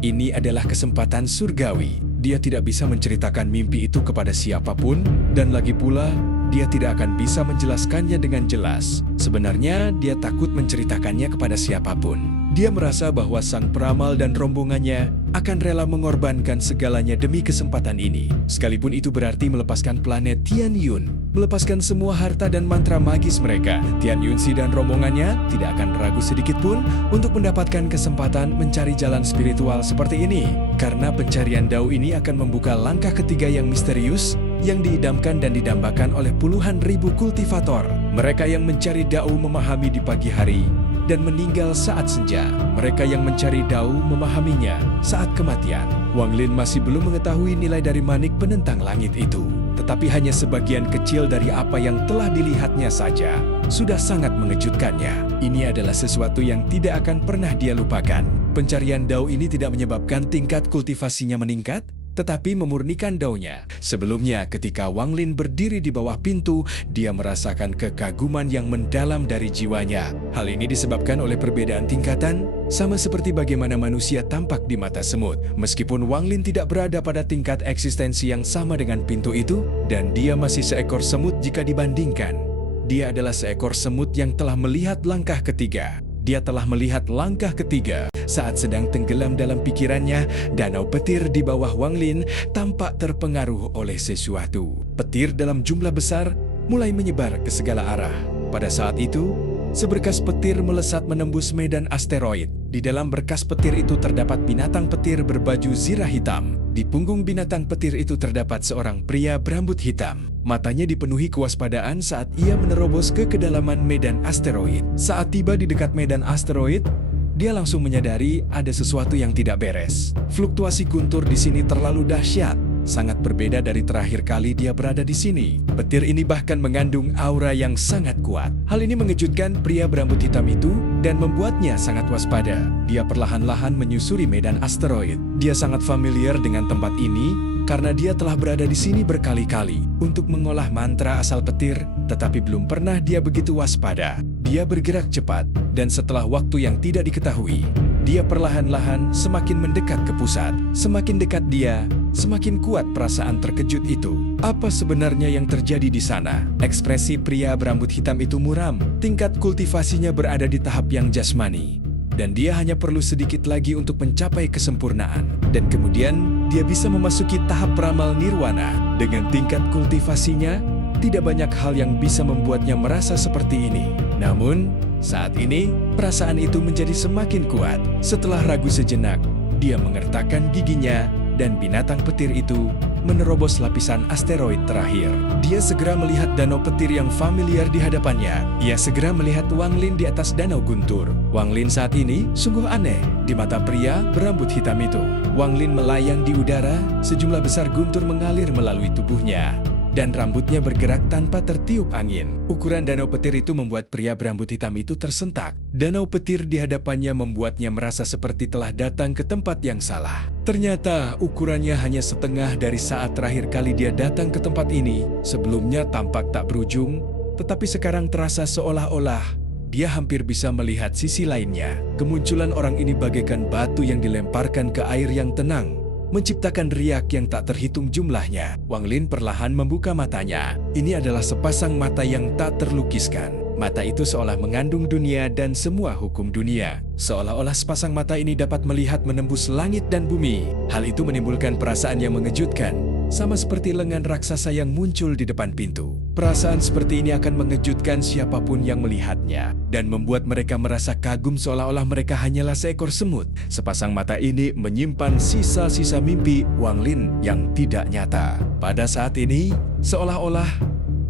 Ini adalah kesempatan surgawi. Dia tidak bisa menceritakan mimpi itu kepada siapapun, dan lagi pula, dia tidak akan bisa menjelaskannya dengan jelas. Sebenarnya, dia takut menceritakannya kepada siapapun. Dia merasa bahwa sang peramal dan rombongannya akan rela mengorbankan segalanya demi kesempatan ini. Sekalipun itu berarti melepaskan planet Tian Yun, melepaskan semua harta dan mantra magis mereka. Tian Yunsi dan rombongannya tidak akan ragu sedikit pun untuk mendapatkan kesempatan mencari jalan spiritual seperti ini. Karena pencarian Dao ini akan membuka langkah ketiga yang misterius, yang diidamkan dan didambakan oleh puluhan ribu kultivator. Mereka yang mencari Dao memahami di pagi hari dan meninggal saat senja. Mereka yang mencari Dao memahaminya saat kematian. Wang Lin masih belum mengetahui nilai dari manik penentang langit itu. Tetapi hanya sebagian kecil dari apa yang telah dilihatnya saja sudah sangat mengejutkannya. Ini adalah sesuatu yang tidak akan pernah dia lupakan. Pencarian Dao ini tidak menyebabkan tingkat kultivasinya meningkat, tetapi memurnikan Dao-nya. Sebelumnya, ketika Wang Lin berdiri di bawah pintu, dia merasakan kekaguman yang mendalam dari jiwanya. Hal ini disebabkan oleh perbedaan tingkatan, sama seperti bagaimana manusia tampak di mata semut. Meskipun Wang Lin tidak berada pada tingkat eksistensi yang sama dengan pintu itu, dan dia masih seekor semut jika dibandingkan. Dia adalah seekor semut yang telah melihat langkah ketiga. Dia telah melihat langkah ketiga saat sedang tenggelam dalam pikirannya. Danau petir di bawah Wang Lin tampak terpengaruh oleh sesuatu. Petir dalam jumlah besar mulai menyebar ke segala arah. Pada saat itu, seberkas petir melesat menembus medan asteroid. Di dalam berkas petir itu terdapat binatang petir berbaju zirah hitam. Di punggung binatang petir itu terdapat seorang pria berambut hitam. Matanya dipenuhi kewaspadaan saat ia menerobos ke kedalaman medan asteroid. Saat tiba di dekat medan asteroid, dia langsung menyadari ada sesuatu yang tidak beres. Fluktuasi Guntur di sini terlalu dahsyat. Sangat berbeda dari terakhir kali dia berada di sini. Petir ini bahkan mengandung aura yang sangat kuat. Hal ini mengejutkan pria berambut hitam itu dan membuatnya sangat waspada. Dia perlahan-lahan menyusuri medan asteroid. Dia sangat familiar dengan tempat ini karena dia telah berada di sini berkali-kali untuk mengolah mantra asal petir, tetapi belum pernah dia begitu waspada. Dia bergerak cepat, dan setelah waktu yang tidak diketahui, dia perlahan-lahan semakin mendekat ke pusat. Semakin dekat dia, semakin kuat perasaan terkejut itu. Apa sebenarnya yang terjadi di sana? Ekspresi pria berambut hitam itu muram. Tingkat kultivasinya berada di tahap yang jasmani, dan dia hanya perlu sedikit lagi untuk mencapai kesempurnaan. Dan kemudian, dia bisa memasuki tahap peramal nirwana. Dengan tingkat kultivasinya, tidak banyak hal yang bisa membuatnya merasa seperti ini. Namun, saat ini, perasaan itu menjadi semakin kuat. Setelah ragu sejenak, dia mengertakkan giginya, dan binatang petir itu menerobos lapisan asteroid terakhir. Dia segera melihat danau petir yang familiar di hadapannya. Ia segera melihat Wang Lin di atas danau Guntur. Wang Lin saat ini sungguh aneh di mata pria berambut hitam itu. Wang Lin melayang di udara, sejumlah besar guntur mengalir melalui tubuhnya, dan rambutnya bergerak tanpa tertiup angin. Ukuran danau petir itu membuat pria berambut hitam itu tersentak. Danau petir di hadapannya membuatnya merasa seperti telah datang ke tempat yang salah. Ternyata ukurannya hanya setengah dari saat terakhir kali dia datang ke tempat ini. Sebelumnya tampak tak berujung, tetapi sekarang terasa seolah-olah dia hampir bisa melihat sisi lainnya. Kemunculan orang ini bagaikan batu yang dilemparkan ke air yang tenang, menciptakan riak yang tak terhitung jumlahnya. Wang Lin perlahan membuka matanya. Ini adalah sepasang mata yang tak terlukiskan. Mata itu seolah mengandung dunia dan semua hukum dunia. Seolah-olah sepasang mata ini dapat melihat menembus langit dan bumi. Hal itu menimbulkan perasaan yang mengejutkan, sama seperti lengan raksasa yang muncul di depan pintu. Perasaan seperti ini akan mengejutkan siapapun yang melihatnya dan membuat mereka merasa kagum seolah-olah mereka hanyalah seekor semut. Sepasang mata ini menyimpan sisa-sisa mimpi Wang Lin yang tidak nyata. Pada saat ini, seolah-olah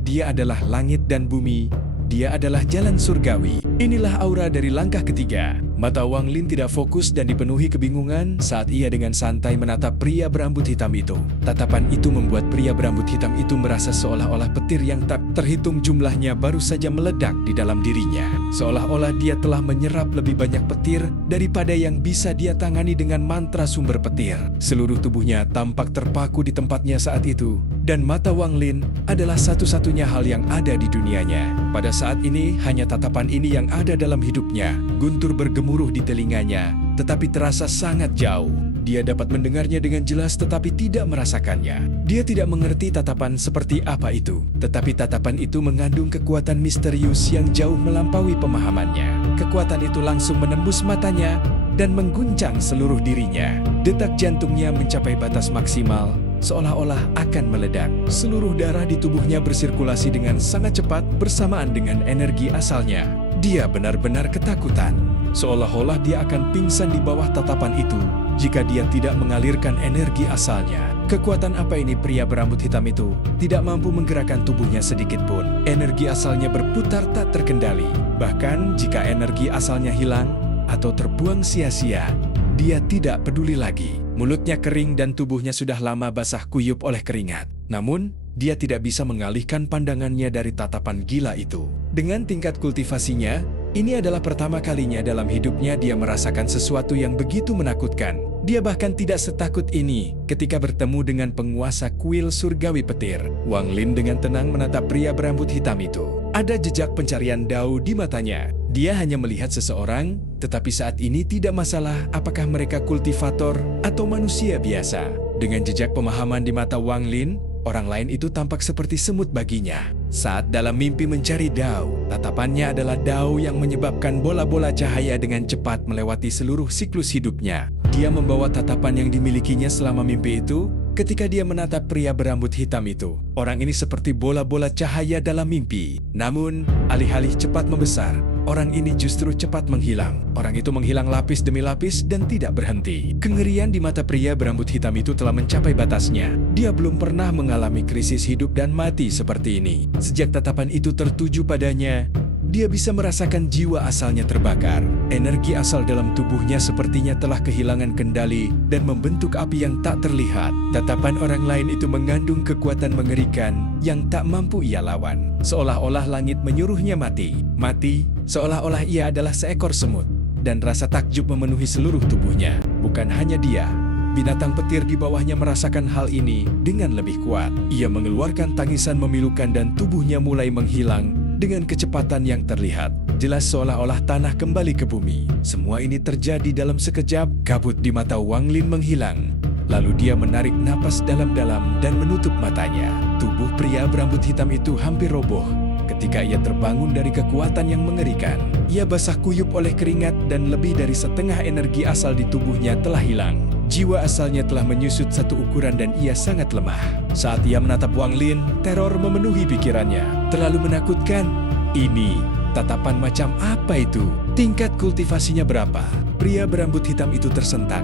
dia adalah langit dan bumi. Dia adalah jalan surgawi. Inilah aura dari langkah ketiga. Mata Wang Lin tidak fokus dan dipenuhi kebingungan saat ia dengan santai menatap pria berambut hitam itu. Tatapan itu membuat pria berambut hitam itu merasa seolah-olah petir yang tak terhitung jumlahnya baru saja meledak di dalam dirinya. Seolah-olah dia telah menyerap lebih banyak petir daripada yang bisa dia tangani dengan mantra sumber petir. Seluruh tubuhnya tampak terpaku di tempatnya saat itu. Dan mata Wang Lin adalah satu-satunya hal yang ada di dunianya. Pada saat ini, hanya tatapan ini yang ada dalam hidupnya. Guntur bergemuruh di telinganya, tetapi terasa sangat jauh. Dia dapat mendengarnya dengan jelas tetapi tidak merasakannya. Dia tidak mengerti tatapan seperti apa itu. Tetapi tatapan itu mengandung kekuatan misterius yang jauh melampaui pemahamannya. Kekuatan itu langsung menembus matanya dan mengguncang seluruh dirinya. Detak jantungnya mencapai batas maksimal, seolah-olah akan meledak. Seluruh darah di tubuhnya bersirkulasi dengan sangat cepat bersamaan dengan energi asalnya. Dia benar-benar ketakutan. Seolah-olah dia akan pingsan di bawah tatapan itu jika dia tidak mengalirkan energi asalnya. Kekuatan apa ini pria berambut hitam itu? Tidak mampu menggerakkan tubuhnya sedikit pun. Energi asalnya berputar tak terkendali. Bahkan jika energi asalnya hilang atau terbuang sia-sia, dia tidak peduli lagi. Mulutnya kering dan tubuhnya sudah lama basah kuyup oleh keringat. Namun, dia tidak bisa mengalihkan pandangannya dari tatapan gila itu. Dengan tingkat kultivasinya, ini adalah pertama kalinya dalam hidupnya dia merasakan sesuatu yang begitu menakutkan. Dia bahkan tidak setakut ini ketika bertemu dengan penguasa kuil surgawi petir. Wang Lin dengan tenang menatap pria berambut hitam itu. Ada jejak pencarian Dao di matanya. Dia hanya melihat seseorang, tetapi saat ini tidak masalah apakah mereka kultivator atau manusia biasa. Dengan jejak pemahaman di mata Wang Lin, orang lain itu tampak seperti semut baginya. Saat dalam mimpi mencari Dao, tatapannya adalah Dao yang menyebabkan bola-bola cahaya dengan cepat melewati seluruh siklus hidupnya. Dia membawa tatapan yang dimilikinya selama mimpi itu. Ketika dia menatap pria berambut hitam itu, orang ini seperti bola-bola cahaya dalam mimpi. Namun, alih-alih cepat membesar, orang ini justru cepat menghilang. Orang itu menghilang lapis demi lapis dan tidak berhenti. Kengerian di mata pria berambut hitam itu telah mencapai batasnya. Dia belum pernah mengalami krisis hidup dan mati seperti ini. Sejak tatapan itu tertuju padanya, dia bisa merasakan jiwa asalnya terbakar. Energi asal dalam tubuhnya sepertinya telah kehilangan kendali dan membentuk api yang tak terlihat. Tatapan orang lain itu mengandung kekuatan mengerikan yang tak mampu ia lawan. Seolah-olah langit menyuruhnya mati. Mati, seolah-olah ia adalah seekor semut. Dan rasa takjub memenuhi seluruh tubuhnya. Bukan hanya dia, binatang petir di bawahnya merasakan hal ini dengan lebih kuat. Ia mengeluarkan tangisan memilukan dan tubuhnya mulai menghilang dengan kecepatan yang terlihat. Jelas seolah-olah tanah kembali ke bumi. Semua ini terjadi dalam sekejap. Kabut di mata Wang Lin menghilang. Lalu dia menarik napas dalam-dalam dan menutup matanya. Tubuh pria berambut hitam itu hampir roboh ketika ia terbangun dari kekuatan yang mengerikan. Ia basah kuyup oleh keringat dan lebih dari setengah energi asal di tubuhnya telah hilang. Jiwa asalnya telah menyusut satu ukuran dan ia sangat lemah. Saat ia menatap Wang Lin, teror memenuhi pikirannya. Terlalu menakutkan. Ini tatapan macam apa itu? Tingkat kultivasinya berapa? Pria berambut hitam itu tersentak.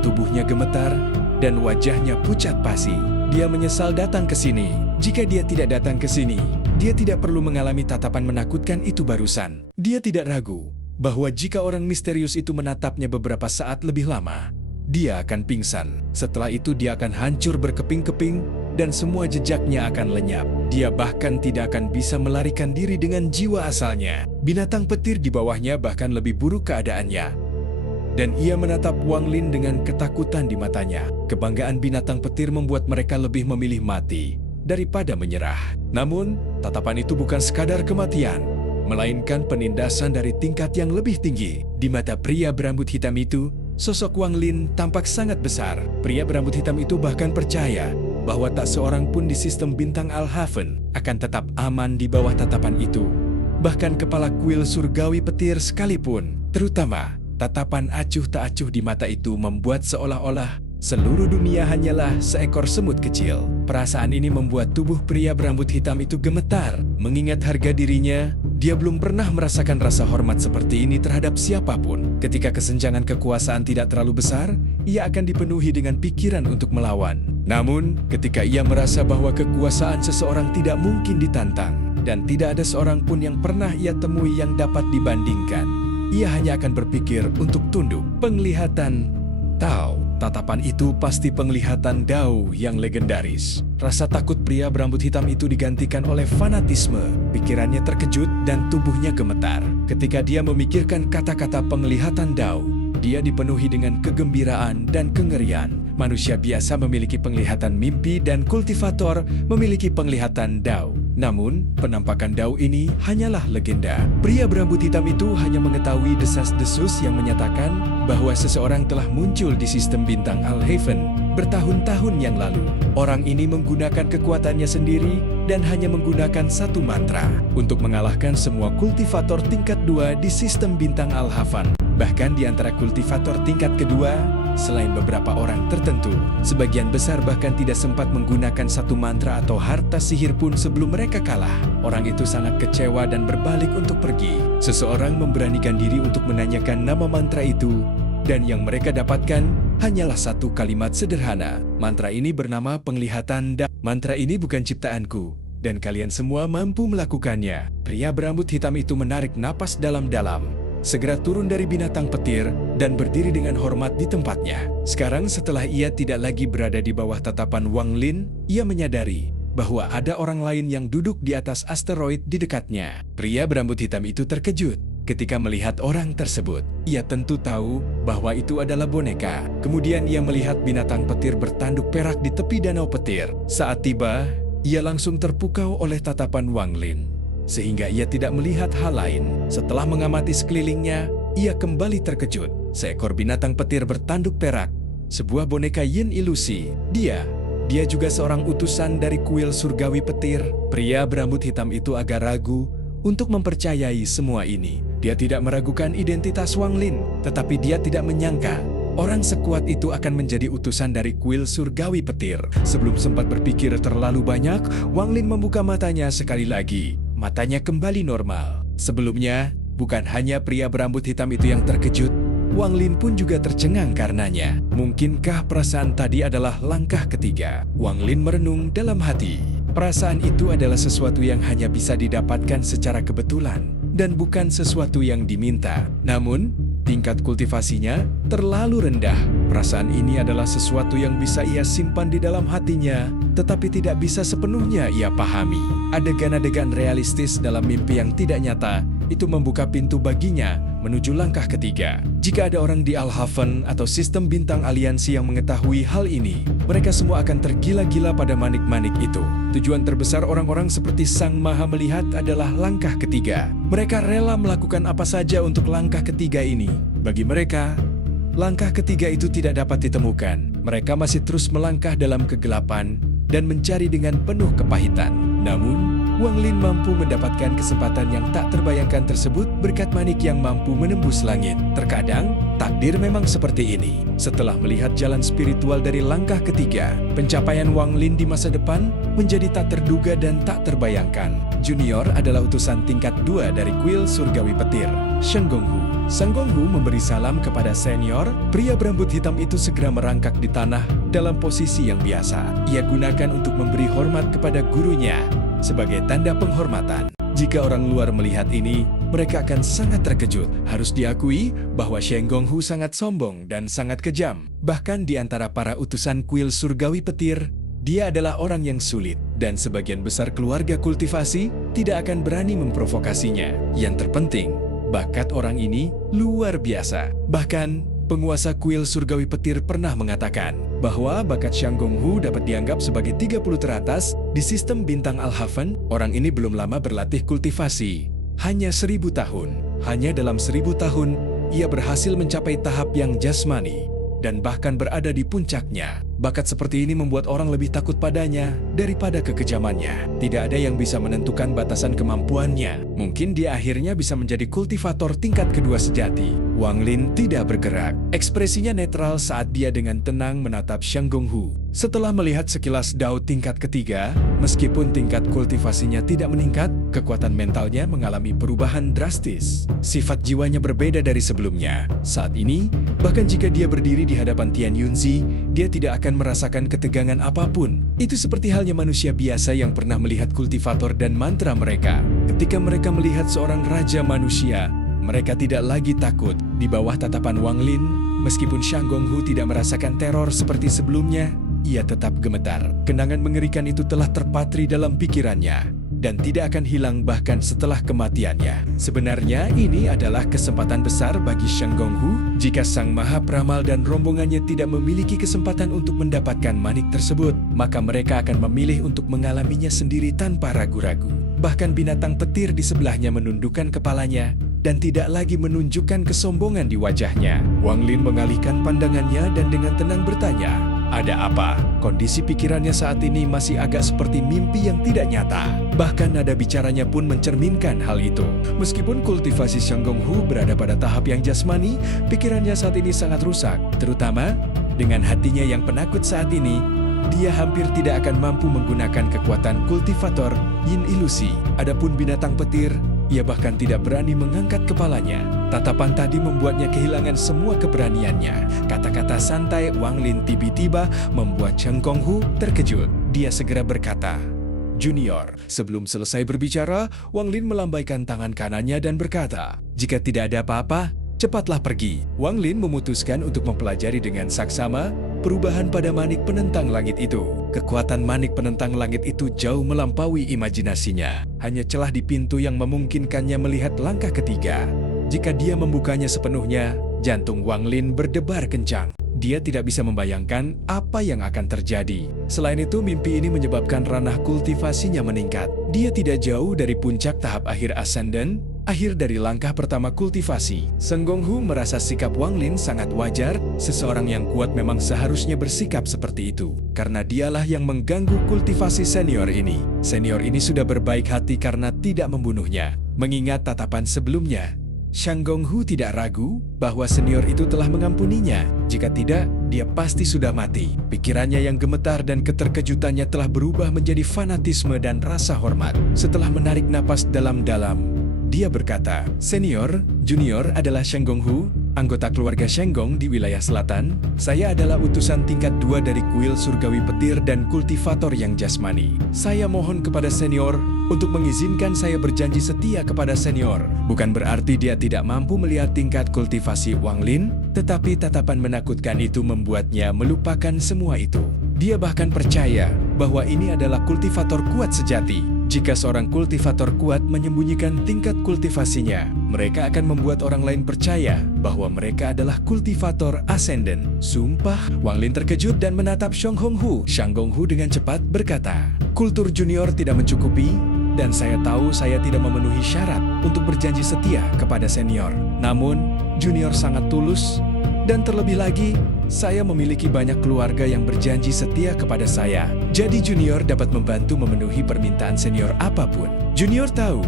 Tubuhnya gemetar dan wajahnya pucat pasi. Dia menyesal datang ke sini. Jika dia tidak datang ke sini, dia tidak perlu mengalami tatapan menakutkan itu barusan. Dia tidak ragu bahwa jika orang misterius itu menatapnya beberapa saat lebih lama, dia akan pingsan. Setelah itu dia akan hancur berkeping-keping dan semua jejaknya akan lenyap. Dia bahkan tidak akan bisa melarikan diri dengan jiwa asalnya. Binatang petir di bawahnya bahkan lebih buruk keadaannya. Dan ia menatap Wang Lin dengan ketakutan di matanya. Kebanggaan binatang petir membuat mereka lebih memilih mati daripada menyerah. Namun, tatapan itu bukan sekadar kematian, melainkan penindasan dari tingkat yang lebih tinggi. Di mata pria berambut hitam itu, sosok Wang Lin tampak sangat besar. Pria berambut hitam itu bahkan percaya bahwa tak seorang pun di sistem bintang Al-Haven akan tetap aman di bawah tatapan itu. Bahkan kepala kuil surgawi petir sekalipun, terutama tatapan acuh tak acuh di mata itu membuat seolah-olah seluruh dunia hanyalah seekor semut kecil. Perasaan ini membuat tubuh pria berambut hitam itu gemetar. Mengingat harga dirinya, dia belum pernah merasakan rasa hormat seperti ini terhadap siapapun. Ketika kesenjangan kekuasaan tidak terlalu besar, ia akan dipenuhi dengan pikiran untuk melawan. Namun, ketika ia merasa bahwa kekuasaan seseorang tidak mungkin ditantang, dan tidak ada seorang pun yang pernah ia temui yang dapat dibandingkan, ia hanya akan berpikir untuk tunduk. Penglihatan Tao. Tatapan itu pasti penglihatan Dao yang legendaris. Rasa takut pria berambut hitam itu digantikan oleh fanatisme. Pikirannya terkejut dan tubuhnya gemetar. Ketika dia memikirkan kata-kata penglihatan Dao, dia dipenuhi dengan kegembiraan dan kengerian. Manusia biasa memiliki penglihatan mimpi dan kultivator memiliki penglihatan Dao. Namun, penampakan Dao ini hanyalah legenda. Pria berambut hitam itu hanya mengetahui desas-desus yang menyatakan bahwa seseorang telah muncul di sistem bintang Al-Haven bertahun-tahun yang lalu. Orang ini menggunakan kekuatannya sendiri dan hanya menggunakan satu mantra untuk mengalahkan semua kultivator tingkat 2 di sistem bintang Al-Haven. Bahkan di antara kultivator tingkat kedua, selain beberapa orang tertentu, sebagian besar bahkan tidak sempat menggunakan satu mantra atau harta sihir pun sebelum mereka kalah. Orang itu sangat kecewa dan berbalik untuk pergi. Seseorang memberanikan diri untuk menanyakan nama mantra itu, dan yang mereka dapatkan hanyalah satu kalimat sederhana. Mantra ini bernama penglihatan Dao. Mantra ini bukan ciptaanku, dan kalian semua mampu melakukannya. Pria berambut hitam itu menarik napas dalam-dalam, segera turun dari binatang petir dan berdiri dengan hormat di tempatnya. Sekarang setelah ia tidak lagi berada di bawah tatapan Wang Lin, ia menyadari bahwa ada orang lain yang duduk di atas asteroid di dekatnya. Pria berambut hitam itu terkejut ketika melihat orang tersebut. Ia tentu tahu bahwa itu adalah boneka. Kemudian ia melihat binatang petir bertanduk perak di tepi danau petir. Saat tiba, ia langsung terpukau oleh tatapan Wang Lin, sehingga ia tidak melihat hal lain. Setelah mengamati sekelilingnya, ia kembali terkejut. Seekor binatang petir bertanduk perak, sebuah boneka yin ilusi. Dia juga seorang utusan dari kuil surgawi petir. Pria berambut hitam itu agak ragu untuk mempercayai semua ini. Dia tidak meragukan identitas Wang Lin, tetapi dia tidak menyangka orang sekuat itu akan menjadi utusan dari kuil surgawi petir. Sebelum sempat berpikir terlalu banyak, Wang Lin membuka matanya sekali lagi. Matanya kembali normal. Sebelumnya, bukan hanya pria berambut hitam itu yang terkejut, Wang Lin pun juga tercengang karenanya. Mungkinkah perasaan tadi adalah langkah ketiga? Wang Lin merenung dalam hati. Perasaan itu adalah sesuatu yang hanya bisa didapatkan secara kebetulan dan bukan sesuatu yang diminta. Namun, tingkat kultivasinya terlalu rendah. Perasaan ini adalah sesuatu yang bisa ia simpan di dalam hatinya, tetapi tidak bisa sepenuhnya ia pahami. Adegan-adegan realistis dalam mimpi yang tidak nyata itu membuka pintu baginya menuju langkah ketiga. Jika ada orang di Al-Haven atau sistem bintang aliansi yang mengetahui hal ini, mereka semua akan tergila-gila pada manik-manik itu. Tujuan terbesar orang-orang seperti Sang Maha Melihat adalah langkah ketiga. Mereka rela melakukan apa saja untuk langkah ketiga ini. Bagi mereka, langkah ketiga itu tidak dapat ditemukan. Mereka masih terus melangkah dalam kegelapan dan mencari dengan penuh kepahitan. Namun, Wang Lin mampu mendapatkan kesempatan yang tak terbayangkan tersebut berkat manik yang mampu menembus langit. Terkadang, takdir memang seperti ini. Setelah melihat jalan spiritual dari langkah ketiga, pencapaian Wang Lin di masa depan menjadi tak terduga dan tak terbayangkan. Junior adalah utusan tingkat 2 dari kuil surgawi petir, Shen Gonghu. Sang Gonghu memberi salam kepada senior. Pria berambut hitam itu segera merangkak di tanah dalam posisi yang biasa. Ia gunakan untuk memberi hormat kepada gurunya sebagai tanda penghormatan. Jika orang luar melihat ini, mereka akan sangat terkejut. Harus diakui bahwa Shen Gonghu sangat sombong dan sangat kejam. Bahkan di antara para utusan kuil surgawi petir, dia adalah orang yang sulit, dan sebagian besar keluarga kultivasi tidak akan berani memprovokasinya. Yang terpenting, bakat orang ini luar biasa. Bahkan, Penguasa kuil surgawi petir pernah mengatakan bahwa bakat Xiang Gonghu dapat dianggap sebagai 30 teratas di sistem bintang Al-Haven. Orang ini belum lama berlatih kultivasi, hanya 1000 tahun. Hanya dalam 1000 tahun, ia berhasil mencapai tahap yang jasmani dan bahkan berada di puncaknya. Bakat seperti ini membuat orang lebih takut padanya daripada kekejamannya. Tidak ada yang bisa menentukan batasan kemampuannya. Mungkin dia akhirnya bisa menjadi kultivator tingkat kedua sejati. Wang Lin tidak bergerak. Ekspresinya netral saat dia dengan tenang menatap Xiang Gonghu. Setelah melihat sekilas Dao tingkat ketiga, meskipun tingkat kultivasinya tidak meningkat, kekuatan mentalnya mengalami perubahan drastis. Sifat jiwanya berbeda dari sebelumnya. Saat ini, bahkan jika dia berdiri di hadapan Tian Yunzi, dia tidak akan merasakan ketegangan apapun. Itu seperti halnya manusia biasa yang pernah melihat kultivator dan mantra mereka. Ketika mereka melihat seorang raja manusia, mereka tidak lagi takut. Di bawah tatapan Wang Lin, meskipun Xiang Gonghu tidak merasakan teror seperti sebelumnya, ia tetap gemetar. Kenangan mengerikan itu telah terpatri dalam pikirannya dan tidak akan hilang bahkan setelah kematiannya. Sebenarnya ini adalah kesempatan besar bagi Xiang Gonghu. Jika Sang Maha Peramal dan rombongannya tidak memiliki kesempatan untuk mendapatkan manik tersebut, maka mereka akan memilih untuk mengalaminya sendiri tanpa ragu-ragu. Bahkan binatang petir di sebelahnya menundukkan kepalanya dan tidak lagi menunjukkan kesombongan di wajahnya. Wang Lin mengalihkan pandangannya dan dengan tenang bertanya, "Ada apa?" Kondisi pikirannya saat ini masih agak seperti mimpi yang tidak nyata. Bahkan nada bicaranya pun mencerminkan hal itu. Meskipun kultivasi Xiang Gonghu berada pada tahap yang jasmani, pikirannya saat ini sangat rusak. Terutama dengan hatinya yang penakut saat ini, dia hampir tidak akan mampu menggunakan kekuatan kultivator Yin Ilusi. Adapun binatang petir, ia bahkan tidak berani mengangkat kepalanya. Tatapan tadi membuatnya kehilangan semua keberaniannya. Kata-kata santai Wang Lin tiba-tiba membuat Xiang Gonghu terkejut. Dia segera berkata, "Junior." Sebelum selesai berbicara, Wang Lin melambaikan tangan kanannya dan berkata, "Jika tidak ada apa-apa, cepatlah pergi." Wang Lin memutuskan untuk mempelajari dengan saksama perubahan pada manik penentang langit itu. Kekuatan manik penentang langit itu jauh melampaui imajinasinya. Hanya celah di pintu yang memungkinkannya melihat langkah ketiga. Jika dia membukanya sepenuhnya, jantung Wang Lin berdebar kencang. Dia tidak bisa membayangkan apa yang akan terjadi. Selain itu, mimpi ini menyebabkan ranah kultivasinya meningkat. Dia tidak jauh dari puncak tahap akhir ascendant, akhir dari langkah pertama kultivasi. Xiang Gonghu merasa sikap Wang Lin sangat wajar. Seseorang yang kuat memang seharusnya bersikap seperti itu, karena dialah yang mengganggu kultivasi senior ini. Senior ini sudah berbaik hati karena tidak membunuhnya. Mengingat tatapan sebelumnya, Xiang Gonghu tidak ragu bahwa senior itu telah mengampuninya. Jika tidak, dia pasti sudah mati. Pikirannya yang gemetar dan keterkejutannya telah berubah menjadi fanatisme dan rasa hormat. Setelah menarik napas dalam-dalam, dia berkata, "Senior, junior adalah Xiang Gonghu, anggota keluarga Shenggong di wilayah selatan. Saya adalah utusan tingkat 2 dari kuil surgawi petir dan kultivator yang jasmani. Saya mohon kepada senior untuk mengizinkan saya berjanji setia kepada senior." Bukan berarti dia tidak mampu melihat tingkat kultivasi Wang Lin, tetapi tatapan menakutkan itu membuatnya melupakan semua itu. Dia bahkan percaya bahwa ini adalah kultivator kuat sejati. Jika seorang kultivator kuat menyembunyikan tingkat kultivasinya, mereka akan membuat orang lain percaya bahwa mereka adalah kultivator ascendant. Sumpah, Wang Lin terkejut dan menatap Xiang Gonghu. Xiang Gonghu dengan cepat berkata, "Kultur junior tidak mencukupi, dan saya tahu saya tidak memenuhi syarat untuk berjanji setia kepada senior. Namun, junior sangat tulus, dan terlebih lagi, saya memiliki banyak keluarga yang berjanji setia kepada saya. Jadi junior dapat membantu memenuhi permintaan senior apapun." Junior tahu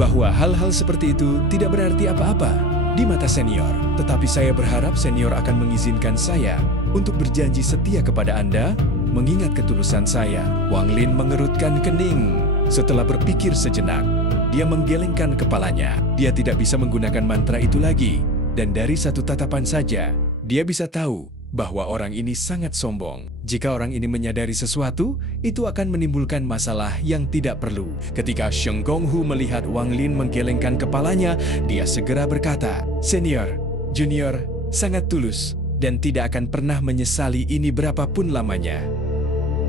bahwa hal-hal seperti itu tidak berarti apa-apa di mata senior. Tetapi saya berharap senior akan mengizinkan saya untuk berjanji setia kepada Anda, mengingat ketulusan saya. Wang Lin mengerutkan kening. Setelah berpikir sejenak, dia menggelengkan kepalanya. Dia tidak bisa menggunakan mantra itu lagi. Dan dari satu tatapan saja, dia bisa tahu bahwa orang ini sangat sombong. Jika orang ini menyadari sesuatu, itu akan menimbulkan masalah yang tidak perlu. Ketika Xiang Gonghu melihat Wang Lin menggelengkan kepalanya, dia segera berkata, "Senior, junior sangat tulus dan tidak akan pernah menyesali ini berapapun lamanya."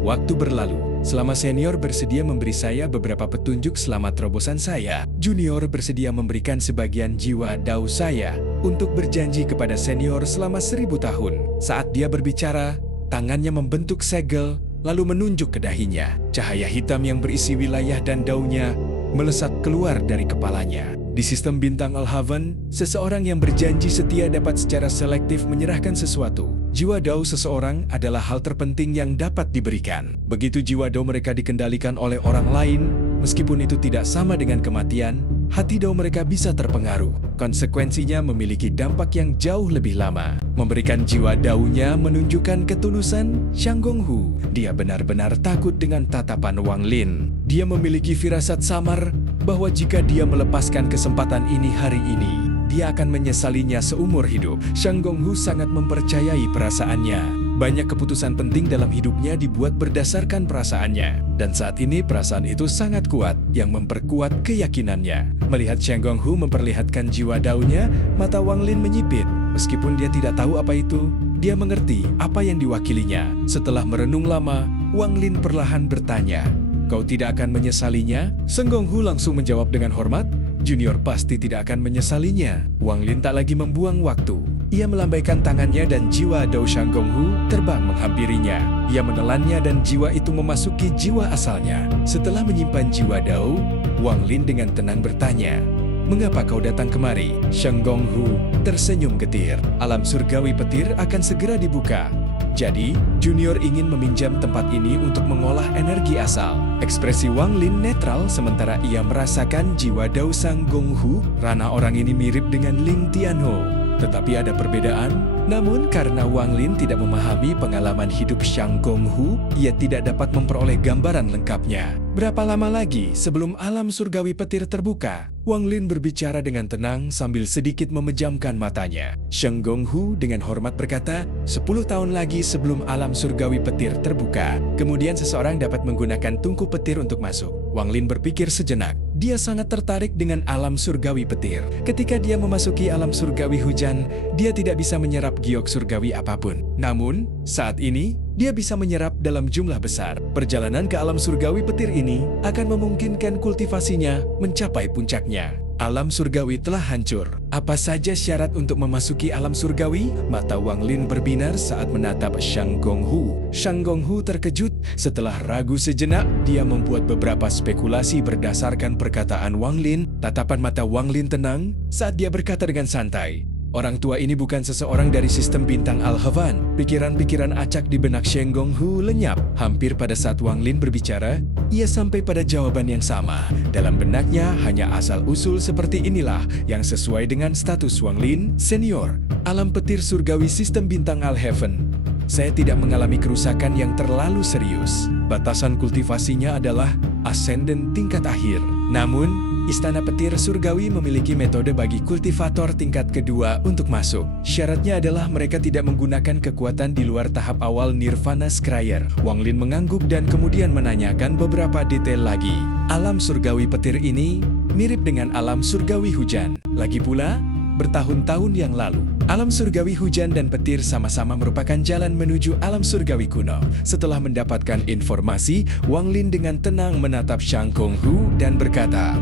Waktu berlalu. Selama senior bersedia memberi saya beberapa petunjuk selama terobosan saya, junior bersedia memberikan sebagian jiwa dao saya untuk berjanji kepada senior selama 1000 tahun. Saat dia berbicara, tangannya membentuk segel, lalu menunjuk ke dahinya. Cahaya hitam yang berisi wilayah dan daunya melesat keluar dari kepalanya. Di sistem bintang Al-Haven, seseorang yang berjanji setia dapat secara selektif menyerahkan sesuatu. Jiwa dao seseorang adalah hal terpenting yang dapat diberikan. Begitu jiwa dao mereka dikendalikan oleh orang lain, meskipun itu tidak sama dengan kematian, hati dao mereka bisa terpengaruh. Konsekuensinya memiliki dampak yang jauh lebih lama. Memberikan jiwa daonya menunjukkan ketulusan Shang Gonghu. Dia benar-benar takut dengan tatapan Wang Lin. Dia memiliki firasat samar bahwa jika dia melepaskan kesempatan ini hari ini, dia akan menyesalinya seumur hidup. Shang Gonghu sangat mempercayai perasaannya. Banyak keputusan penting dalam hidupnya dibuat berdasarkan perasaannya. Dan saat ini perasaan itu sangat kuat yang memperkuat keyakinannya. Melihat Shang Gonghu memperlihatkan jiwa daonya, mata Wang Lin menyipit. Meskipun dia tidak tahu apa itu, dia mengerti apa yang diwakilinya. Setelah merenung lama, Wang Lin perlahan bertanya, "Kau tidak akan menyesalinya?" Shang Gonghu langsung menjawab dengan hormat, "Junior pasti tidak akan menyesalinya." Wang Lin tak lagi membuang waktu. Ia melambaikan tangannya dan jiwa dao Shang Gonghu terbang menghampirinya. Ia menelannya dan jiwa itu memasuki jiwa asalnya. Setelah menyimpan jiwa dao, Wang Lin dengan tenang bertanya, "Mengapa kau datang kemari?" Shang Gonghu tersenyum getir. Alam surgawi petir akan segera dibuka. Jadi, junior ingin meminjam tempat ini untuk mengolah energi asal. Ekspresi Wang Lin netral sementara ia merasakan jiwa dao Shang Gonghu. Rana orang ini mirip dengan Ling Tianho. Tetapi ada perbedaan, namun karena Wang Lin tidak memahami pengalaman hidup Shang Gonghu, ia tidak dapat memperoleh gambaran lengkapnya. Berapa lama lagi sebelum alam surgawi petir terbuka? Wang Lin berbicara dengan tenang sambil sedikit memejamkan matanya. Shang Gonghu dengan hormat berkata, 10 tahun lagi sebelum alam surgawi petir terbuka. Kemudian seseorang dapat menggunakan tungku petir untuk masuk. Wang Lin berpikir sejenak. Dia sangat tertarik dengan alam surgawi petir. Ketika dia memasuki alam surgawi hujan, dia tidak bisa menyerap giok surgawi apapun. Namun, saat ini, dia bisa menyerap dalam jumlah besar. Perjalanan ke alam surgawi petir ini akan memungkinkan kultivasinya mencapai puncaknya. Alam surgawi telah hancur. Apa saja syarat untuk memasuki alam surgawi? Mata Wang Lin berbinar saat menatap Shang Gonghu. Shang Gonghu terkejut. Setelah ragu sejenak, dia membuat beberapa spekulasi berdasarkan perkataan Wang Lin. Tatapan mata Wang Lin tenang saat dia berkata dengan santai, "Orang tua ini bukan seseorang dari sistem bintang Al-Haven." Pikiran-pikiran acak di benak Shang Gonghu lenyap. Hampir pada saat Wang Lin berbicara, ia sampai pada jawaban yang sama. Dalam benaknya hanya asal-usul seperti inilah yang sesuai dengan status Wang Lin, senior, alam petir surgawi sistem bintang Al-Haven. Saya tidak mengalami kerusakan yang terlalu serius. Batasan kultivasinya adalah ascendant tingkat akhir. Namun, Istana Petir Surgawi memiliki metode bagi kultivator tingkat kedua untuk masuk. Syaratnya adalah mereka tidak menggunakan kekuatan di luar tahap awal Nirvana Scryer. Wang Lin mengangguk dan kemudian menanyakan beberapa detail lagi. Alam surgawi petir ini mirip dengan alam surgawi hujan. Lagi pula, bertahun-tahun yang lalu, alam surgawi hujan dan petir sama-sama merupakan jalan menuju alam surgawi kuno. Setelah mendapatkan informasi, Wang Lin dengan tenang menatap Shang Gonghu dan berkata,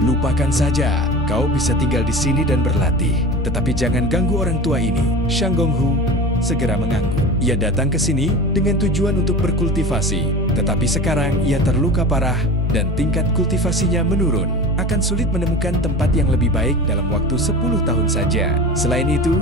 "Lupakan saja, kau bisa tinggal di sini dan berlatih. Tetapi jangan ganggu orang tua ini." Shang Gonghu segera mengangguk. Ia datang ke sini dengan tujuan untuk berkultivasi. Tetapi sekarang ia terluka parah dan tingkat kultivasinya menurun. Akan sulit menemukan tempat yang lebih baik dalam waktu 10 tahun saja. Selain itu,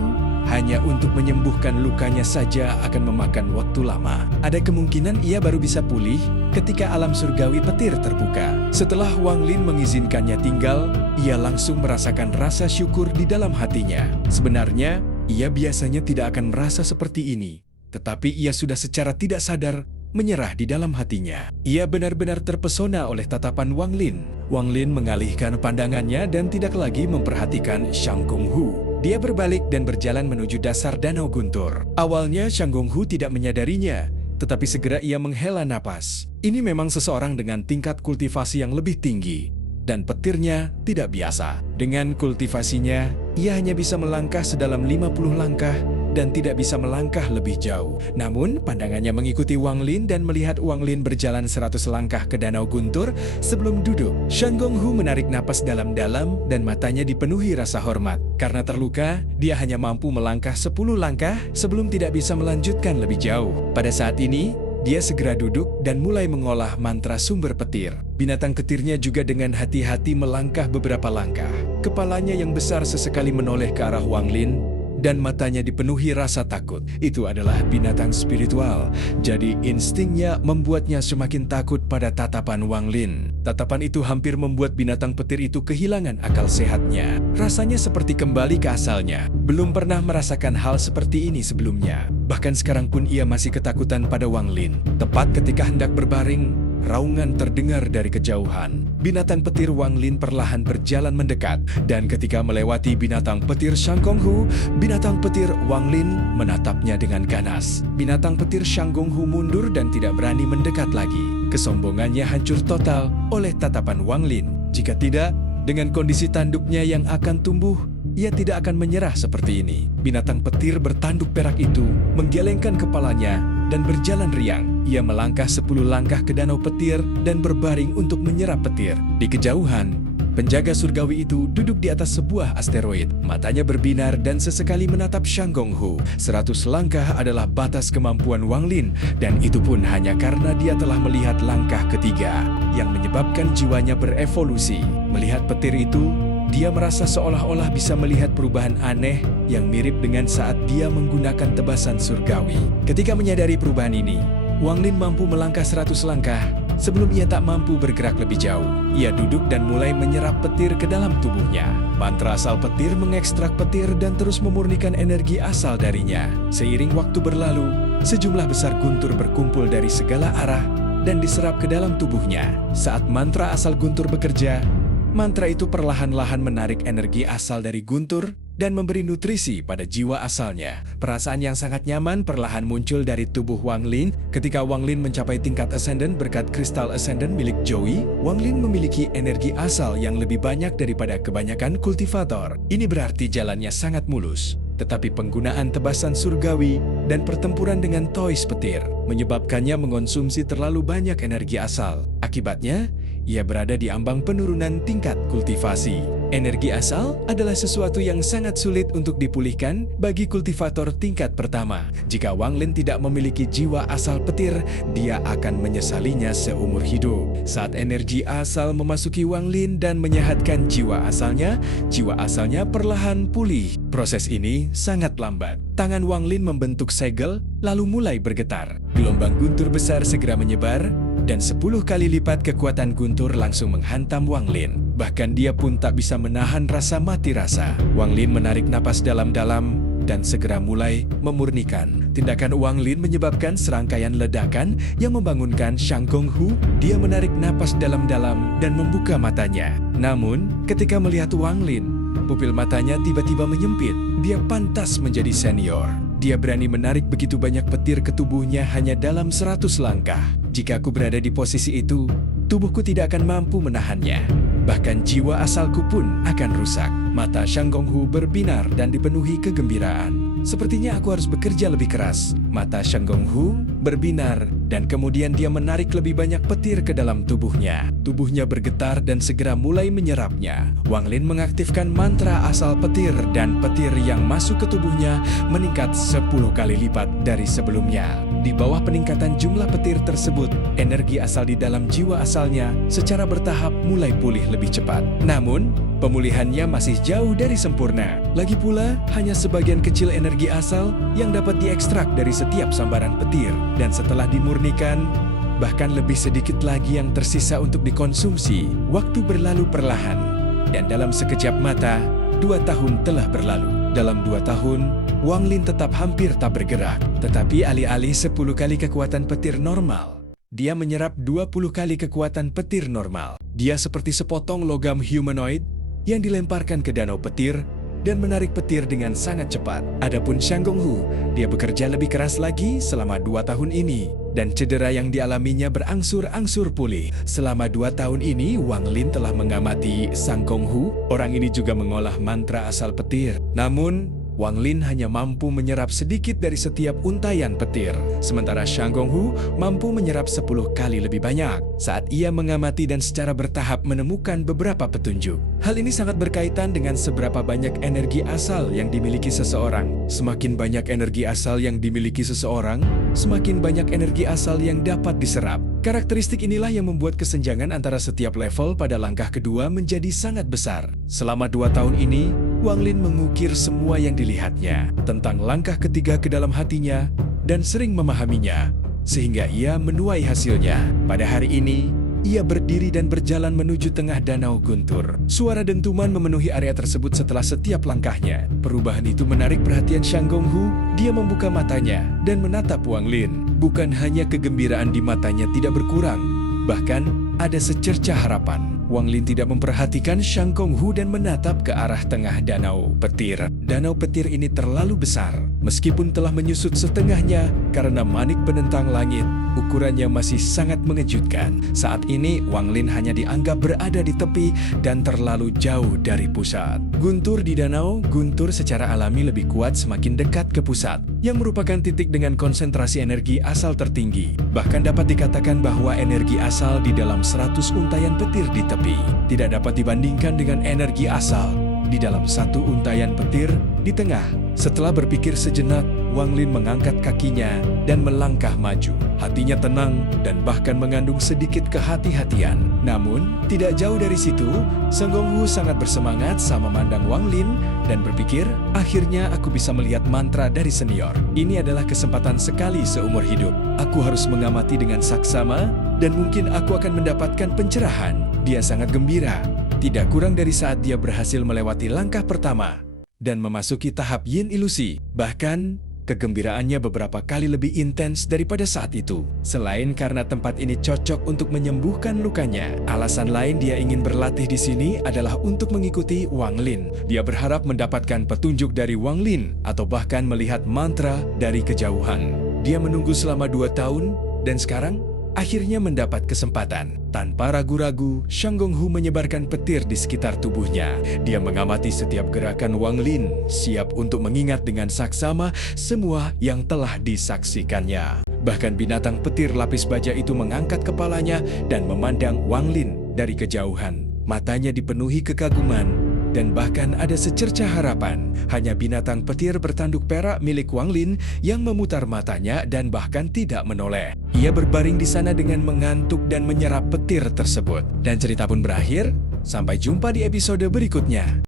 hanya untuk menyembuhkan lukanya saja akan memakan waktu lama. Ada kemungkinan ia baru bisa pulih ketika alam surgawi petir terbuka. Setelah Wang Lin mengizinkannya tinggal, ia langsung merasakan rasa syukur di dalam hatinya. Sebenarnya, ia biasanya tidak akan merasa seperti ini. Tetapi ia sudah secara tidak sadar menyerah di dalam hatinya. Ia benar-benar terpesona oleh tatapan Wang Lin. Wang Lin mengalihkan pandangannya dan tidak lagi memperhatikan Shang Gonghu. Dia berbalik dan berjalan menuju dasar danau guntur. Awalnya Shang Gonghu tidak menyadarinya, tetapi segera ia menghela napas. Ini memang seseorang dengan tingkat kultivasi yang lebih tinggi, dan petirnya tidak biasa. Dengan kultivasinya, ia hanya bisa melangkah sedalam 50 langkah dan tidak bisa melangkah lebih jauh. Namun, pandangannya mengikuti Wang Lin dan melihat Wang Lin berjalan 100 langkah ke Danau Guntur sebelum duduk. Shang Gonghu menarik napas dalam-dalam dan matanya dipenuhi rasa hormat. Karena terluka, dia hanya mampu melangkah 10 langkah sebelum tidak bisa melanjutkan lebih jauh. Pada saat ini, dia segera duduk dan mulai mengolah mantra sumber petir. Binatang petirnya juga dengan hati-hati melangkah beberapa langkah. Kepalanya yang besar sesekali menoleh ke arah Wang Lin dan matanya dipenuhi rasa takut. Itu adalah binatang spiritual, jadi instingnya membuatnya semakin takut pada tatapan Wang Lin. Tatapan itu hampir membuat binatang petir itu kehilangan akal sehatnya. Rasanya seperti kembali ke asalnya. Belum pernah merasakan hal seperti ini sebelumnya. Bahkan sekarang pun ia masih ketakutan pada Wang Lin. Tepat ketika hendak berbaring, raungan terdengar dari kejauhan. Binatang petir Wang Lin perlahan berjalan mendekat, dan ketika melewati binatang petir Shang Gonghu, binatang petir Wang Lin menatapnya dengan ganas. Binatang petir Shang Gonghu mundur dan tidak berani mendekat lagi. Kesombongannya hancur total oleh tatapan Wang Lin. Jika tidak, dengan kondisi tanduknya yang akan tumbuh, ia tidak akan menyerah seperti ini. Binatang petir bertanduk perak itu menggelengkan kepalanya dan berjalan riang. Ia melangkah 10 langkah ke danau petir dan berbaring untuk menyerap petir. Di kejauhan, penjaga surgawi itu duduk di atas sebuah asteroid. Matanya berbinar dan sesekali menatap Shang Gonghu. 100 langkah adalah batas kemampuan Wang Lin, dan itu pun hanya karena dia telah melihat langkah ketiga yang menyebabkan jiwanya berevolusi. Melihat petir itu, dia merasa seolah-olah bisa melihat perubahan aneh yang mirip dengan saat dia menggunakan tebasan surgawi. Ketika menyadari perubahan ini, Wang Lin mampu melangkah 100 langkah sebelum ia tak mampu bergerak lebih jauh. Ia duduk dan mulai menyerap petir ke dalam tubuhnya. Mantra asal petir mengekstrak petir dan terus memurnikan energi asal darinya. Seiring waktu berlalu, sejumlah besar guntur berkumpul dari segala arah dan diserap ke dalam tubuhnya. Saat mantra asal guntur bekerja, mantra itu perlahan-lahan menarik energi asal dari guntur dan memberi nutrisi pada jiwa asalnya. Perasaan yang sangat nyaman perlahan muncul dari tubuh Wang Lin. Ketika Wang Lin mencapai tingkat ascendant berkat kristal ascendant milik Joey, Wang Lin memiliki energi asal yang lebih banyak daripada kebanyakan kultivator. Ini berarti jalannya sangat mulus. Tetapi penggunaan tebasan surgawi dan pertempuran dengan toys petir menyebabkannya mengonsumsi terlalu banyak energi asal. Akibatnya, ia berada di ambang penurunan tingkat kultivasi. Energi asal adalah sesuatu yang sangat sulit untuk dipulihkan bagi kultivator tingkat pertama. Jika Wang Lin tidak memiliki jiwa asal petir, dia akan menyesalinya seumur hidup. Saat energi asal memasuki Wang Lin dan menyehatkan jiwa asalnya perlahan pulih. Proses ini sangat lambat. Tangan Wang Lin membentuk segel, lalu mulai bergetar. Gelombang guntur besar segera menyebar, dan 10 kali lipat kekuatan guntur langsung menghantam Wang Lin. Bahkan dia pun tak bisa menahan rasa mati rasa. Wang Lin menarik napas dalam-dalam dan segera mulai memurnikan. Tindakan Wang Lin menyebabkan serangkaian ledakan yang membangunkan Shang Gonghu. Dia menarik napas dalam-dalam dan membuka matanya. Namun, ketika melihat Wang Lin, pupil matanya tiba-tiba menyempit. Dia pantas menjadi senior. Dia berani menarik begitu banyak petir ke tubuhnya hanya dalam 100 langkah. Jika aku berada di posisi itu, tubuhku tidak akan mampu menahannya. Bahkan jiwa asalku pun akan rusak. Mata Shang Gonghu berbinar dan dipenuhi kegembiraan. Sepertinya aku harus bekerja lebih keras. Mata Shang Gonghu berbinar dan kemudian dia menarik lebih banyak petir ke dalam tubuhnya. Tubuhnya bergetar dan segera mulai menyerapnya. Wang Lin mengaktifkan mantra asal petir dan petir yang masuk ke tubuhnya meningkat 10 kali lipat dari sebelumnya. Di bawah peningkatan jumlah petir tersebut, energi asal di dalam jiwa asalnya secara bertahap mulai pulih lebih cepat. Namun, pemulihannya masih jauh dari sempurna. Lagi pula, hanya sebagian kecil energi asal yang dapat diekstrak dari setiap sambaran petir. Dan setelah dimurnikan, bahkan lebih sedikit lagi yang tersisa untuk dikonsumsi. Waktu berlalu perlahan, dan dalam sekejap mata, 2 tahun telah berlalu. Dalam 2 tahun, Wang Lin tetap hampir tak bergerak. Tetapi alih-alih 10 kali kekuatan petir normal, dia menyerap 20 kali kekuatan petir normal. Dia seperti sepotong logam humanoid yang dilemparkan ke danau petir dan menarik petir dengan sangat cepat. Adapun Shang Gonghu, dia bekerja lebih keras lagi selama 2 tahun ini, dan cedera yang dialaminya berangsur-angsur pulih. Selama 2 tahun ini, Wang Lin telah mengamati Shang Gonghu. Orang ini juga mengolah mantra asal petir. Namun, Wang Lin hanya mampu menyerap sedikit dari setiap untayan petir, sementara Shang Gonghu mampu menyerap 10 kali lebih banyak saat ia mengamati dan secara bertahap menemukan beberapa petunjuk. Hal ini sangat berkaitan dengan seberapa banyak energi asal yang dimiliki seseorang. Semakin banyak energi asal yang dimiliki seseorang, semakin banyak energi asal yang dapat diserap. Karakteristik inilah yang membuat kesenjangan antara setiap level pada langkah kedua menjadi sangat besar. Selama 2 tahun ini, Wang Lin mengukir semua yang dilihatnya tentang langkah ketiga ke dalam hatinya dan sering memahaminya, sehingga ia menuai hasilnya. Pada hari ini, ia berdiri dan berjalan menuju tengah danau guntur. Suara dentuman memenuhi area tersebut setelah setiap langkahnya. Perubahan itu menarik perhatian Shang Gonghu. Dia membuka matanya dan menatap Wang Lin. Bukan hanya kegembiraan di matanya tidak berkurang, bahkan ada secercah harapan. Wang Lin tidak memperhatikan Shang Gonghu dan menatap ke arah tengah danau petir. Danau petir ini terlalu besar, meskipun telah menyusut setengahnya karena manik penentang langit. Ukurannya masih sangat mengejutkan. Saat ini, Wang Lin hanya dianggap berada di tepi dan terlalu jauh dari pusat. Guntur di danau, guntur secara alami lebih kuat semakin dekat ke pusat, yang merupakan titik dengan konsentrasi energi asal tertinggi. Bahkan dapat dikatakan bahwa energi asal di dalam 100 untayan petir di tepi tidak dapat dibandingkan dengan energi asal di dalam 1 untayan petir di tengah. Setelah berpikir sejenak, Wang Lin mengangkat kakinya dan melangkah maju. Hatinya tenang dan bahkan mengandung sedikit kehati-hatian. Namun, tidak jauh dari situ, Shang Gonghu sangat bersemangat sama memandang Wang Lin dan berpikir, akhirnya aku bisa melihat mantra dari senior. Ini adalah kesempatan sekali seumur hidup. Aku harus mengamati dengan saksama dan mungkin aku akan mendapatkan pencerahan. Dia sangat gembira, tidak kurang dari saat dia berhasil melewati langkah pertama dan memasuki tahap yin ilusi. Bahkan, kegembiraannya beberapa kali lebih intens daripada saat itu. Selain karena tempat ini cocok untuk menyembuhkan lukanya, alasan lain dia ingin berlatih di sini adalah untuk mengikuti Wang Lin. Dia berharap mendapatkan petunjuk dari Wang Lin atau bahkan melihat mantra dari kejauhan. Dia menunggu selama 2 tahun dan sekarang akhirnya mendapat kesempatan. Tanpa ragu-ragu, Shang Gonghu menyebarkan petir di sekitar tubuhnya. Dia mengamati setiap gerakan Wang Lin, siap untuk mengingat dengan saksama semua yang telah disaksikannya. Bahkan binatang petir lapis baja itu mengangkat kepalanya dan memandang Wang Lin dari kejauhan. Matanya dipenuhi kekaguman dan bahkan ada secercah harapan. Hanya binatang petir bertanduk perak milik Wang Lin yang memutar matanya dan bahkan tidak menoleh. Ia berbaring di sana dengan mengantuk dan menyerap petir tersebut. Dan cerita pun berakhir. Sampai jumpa di episode berikutnya.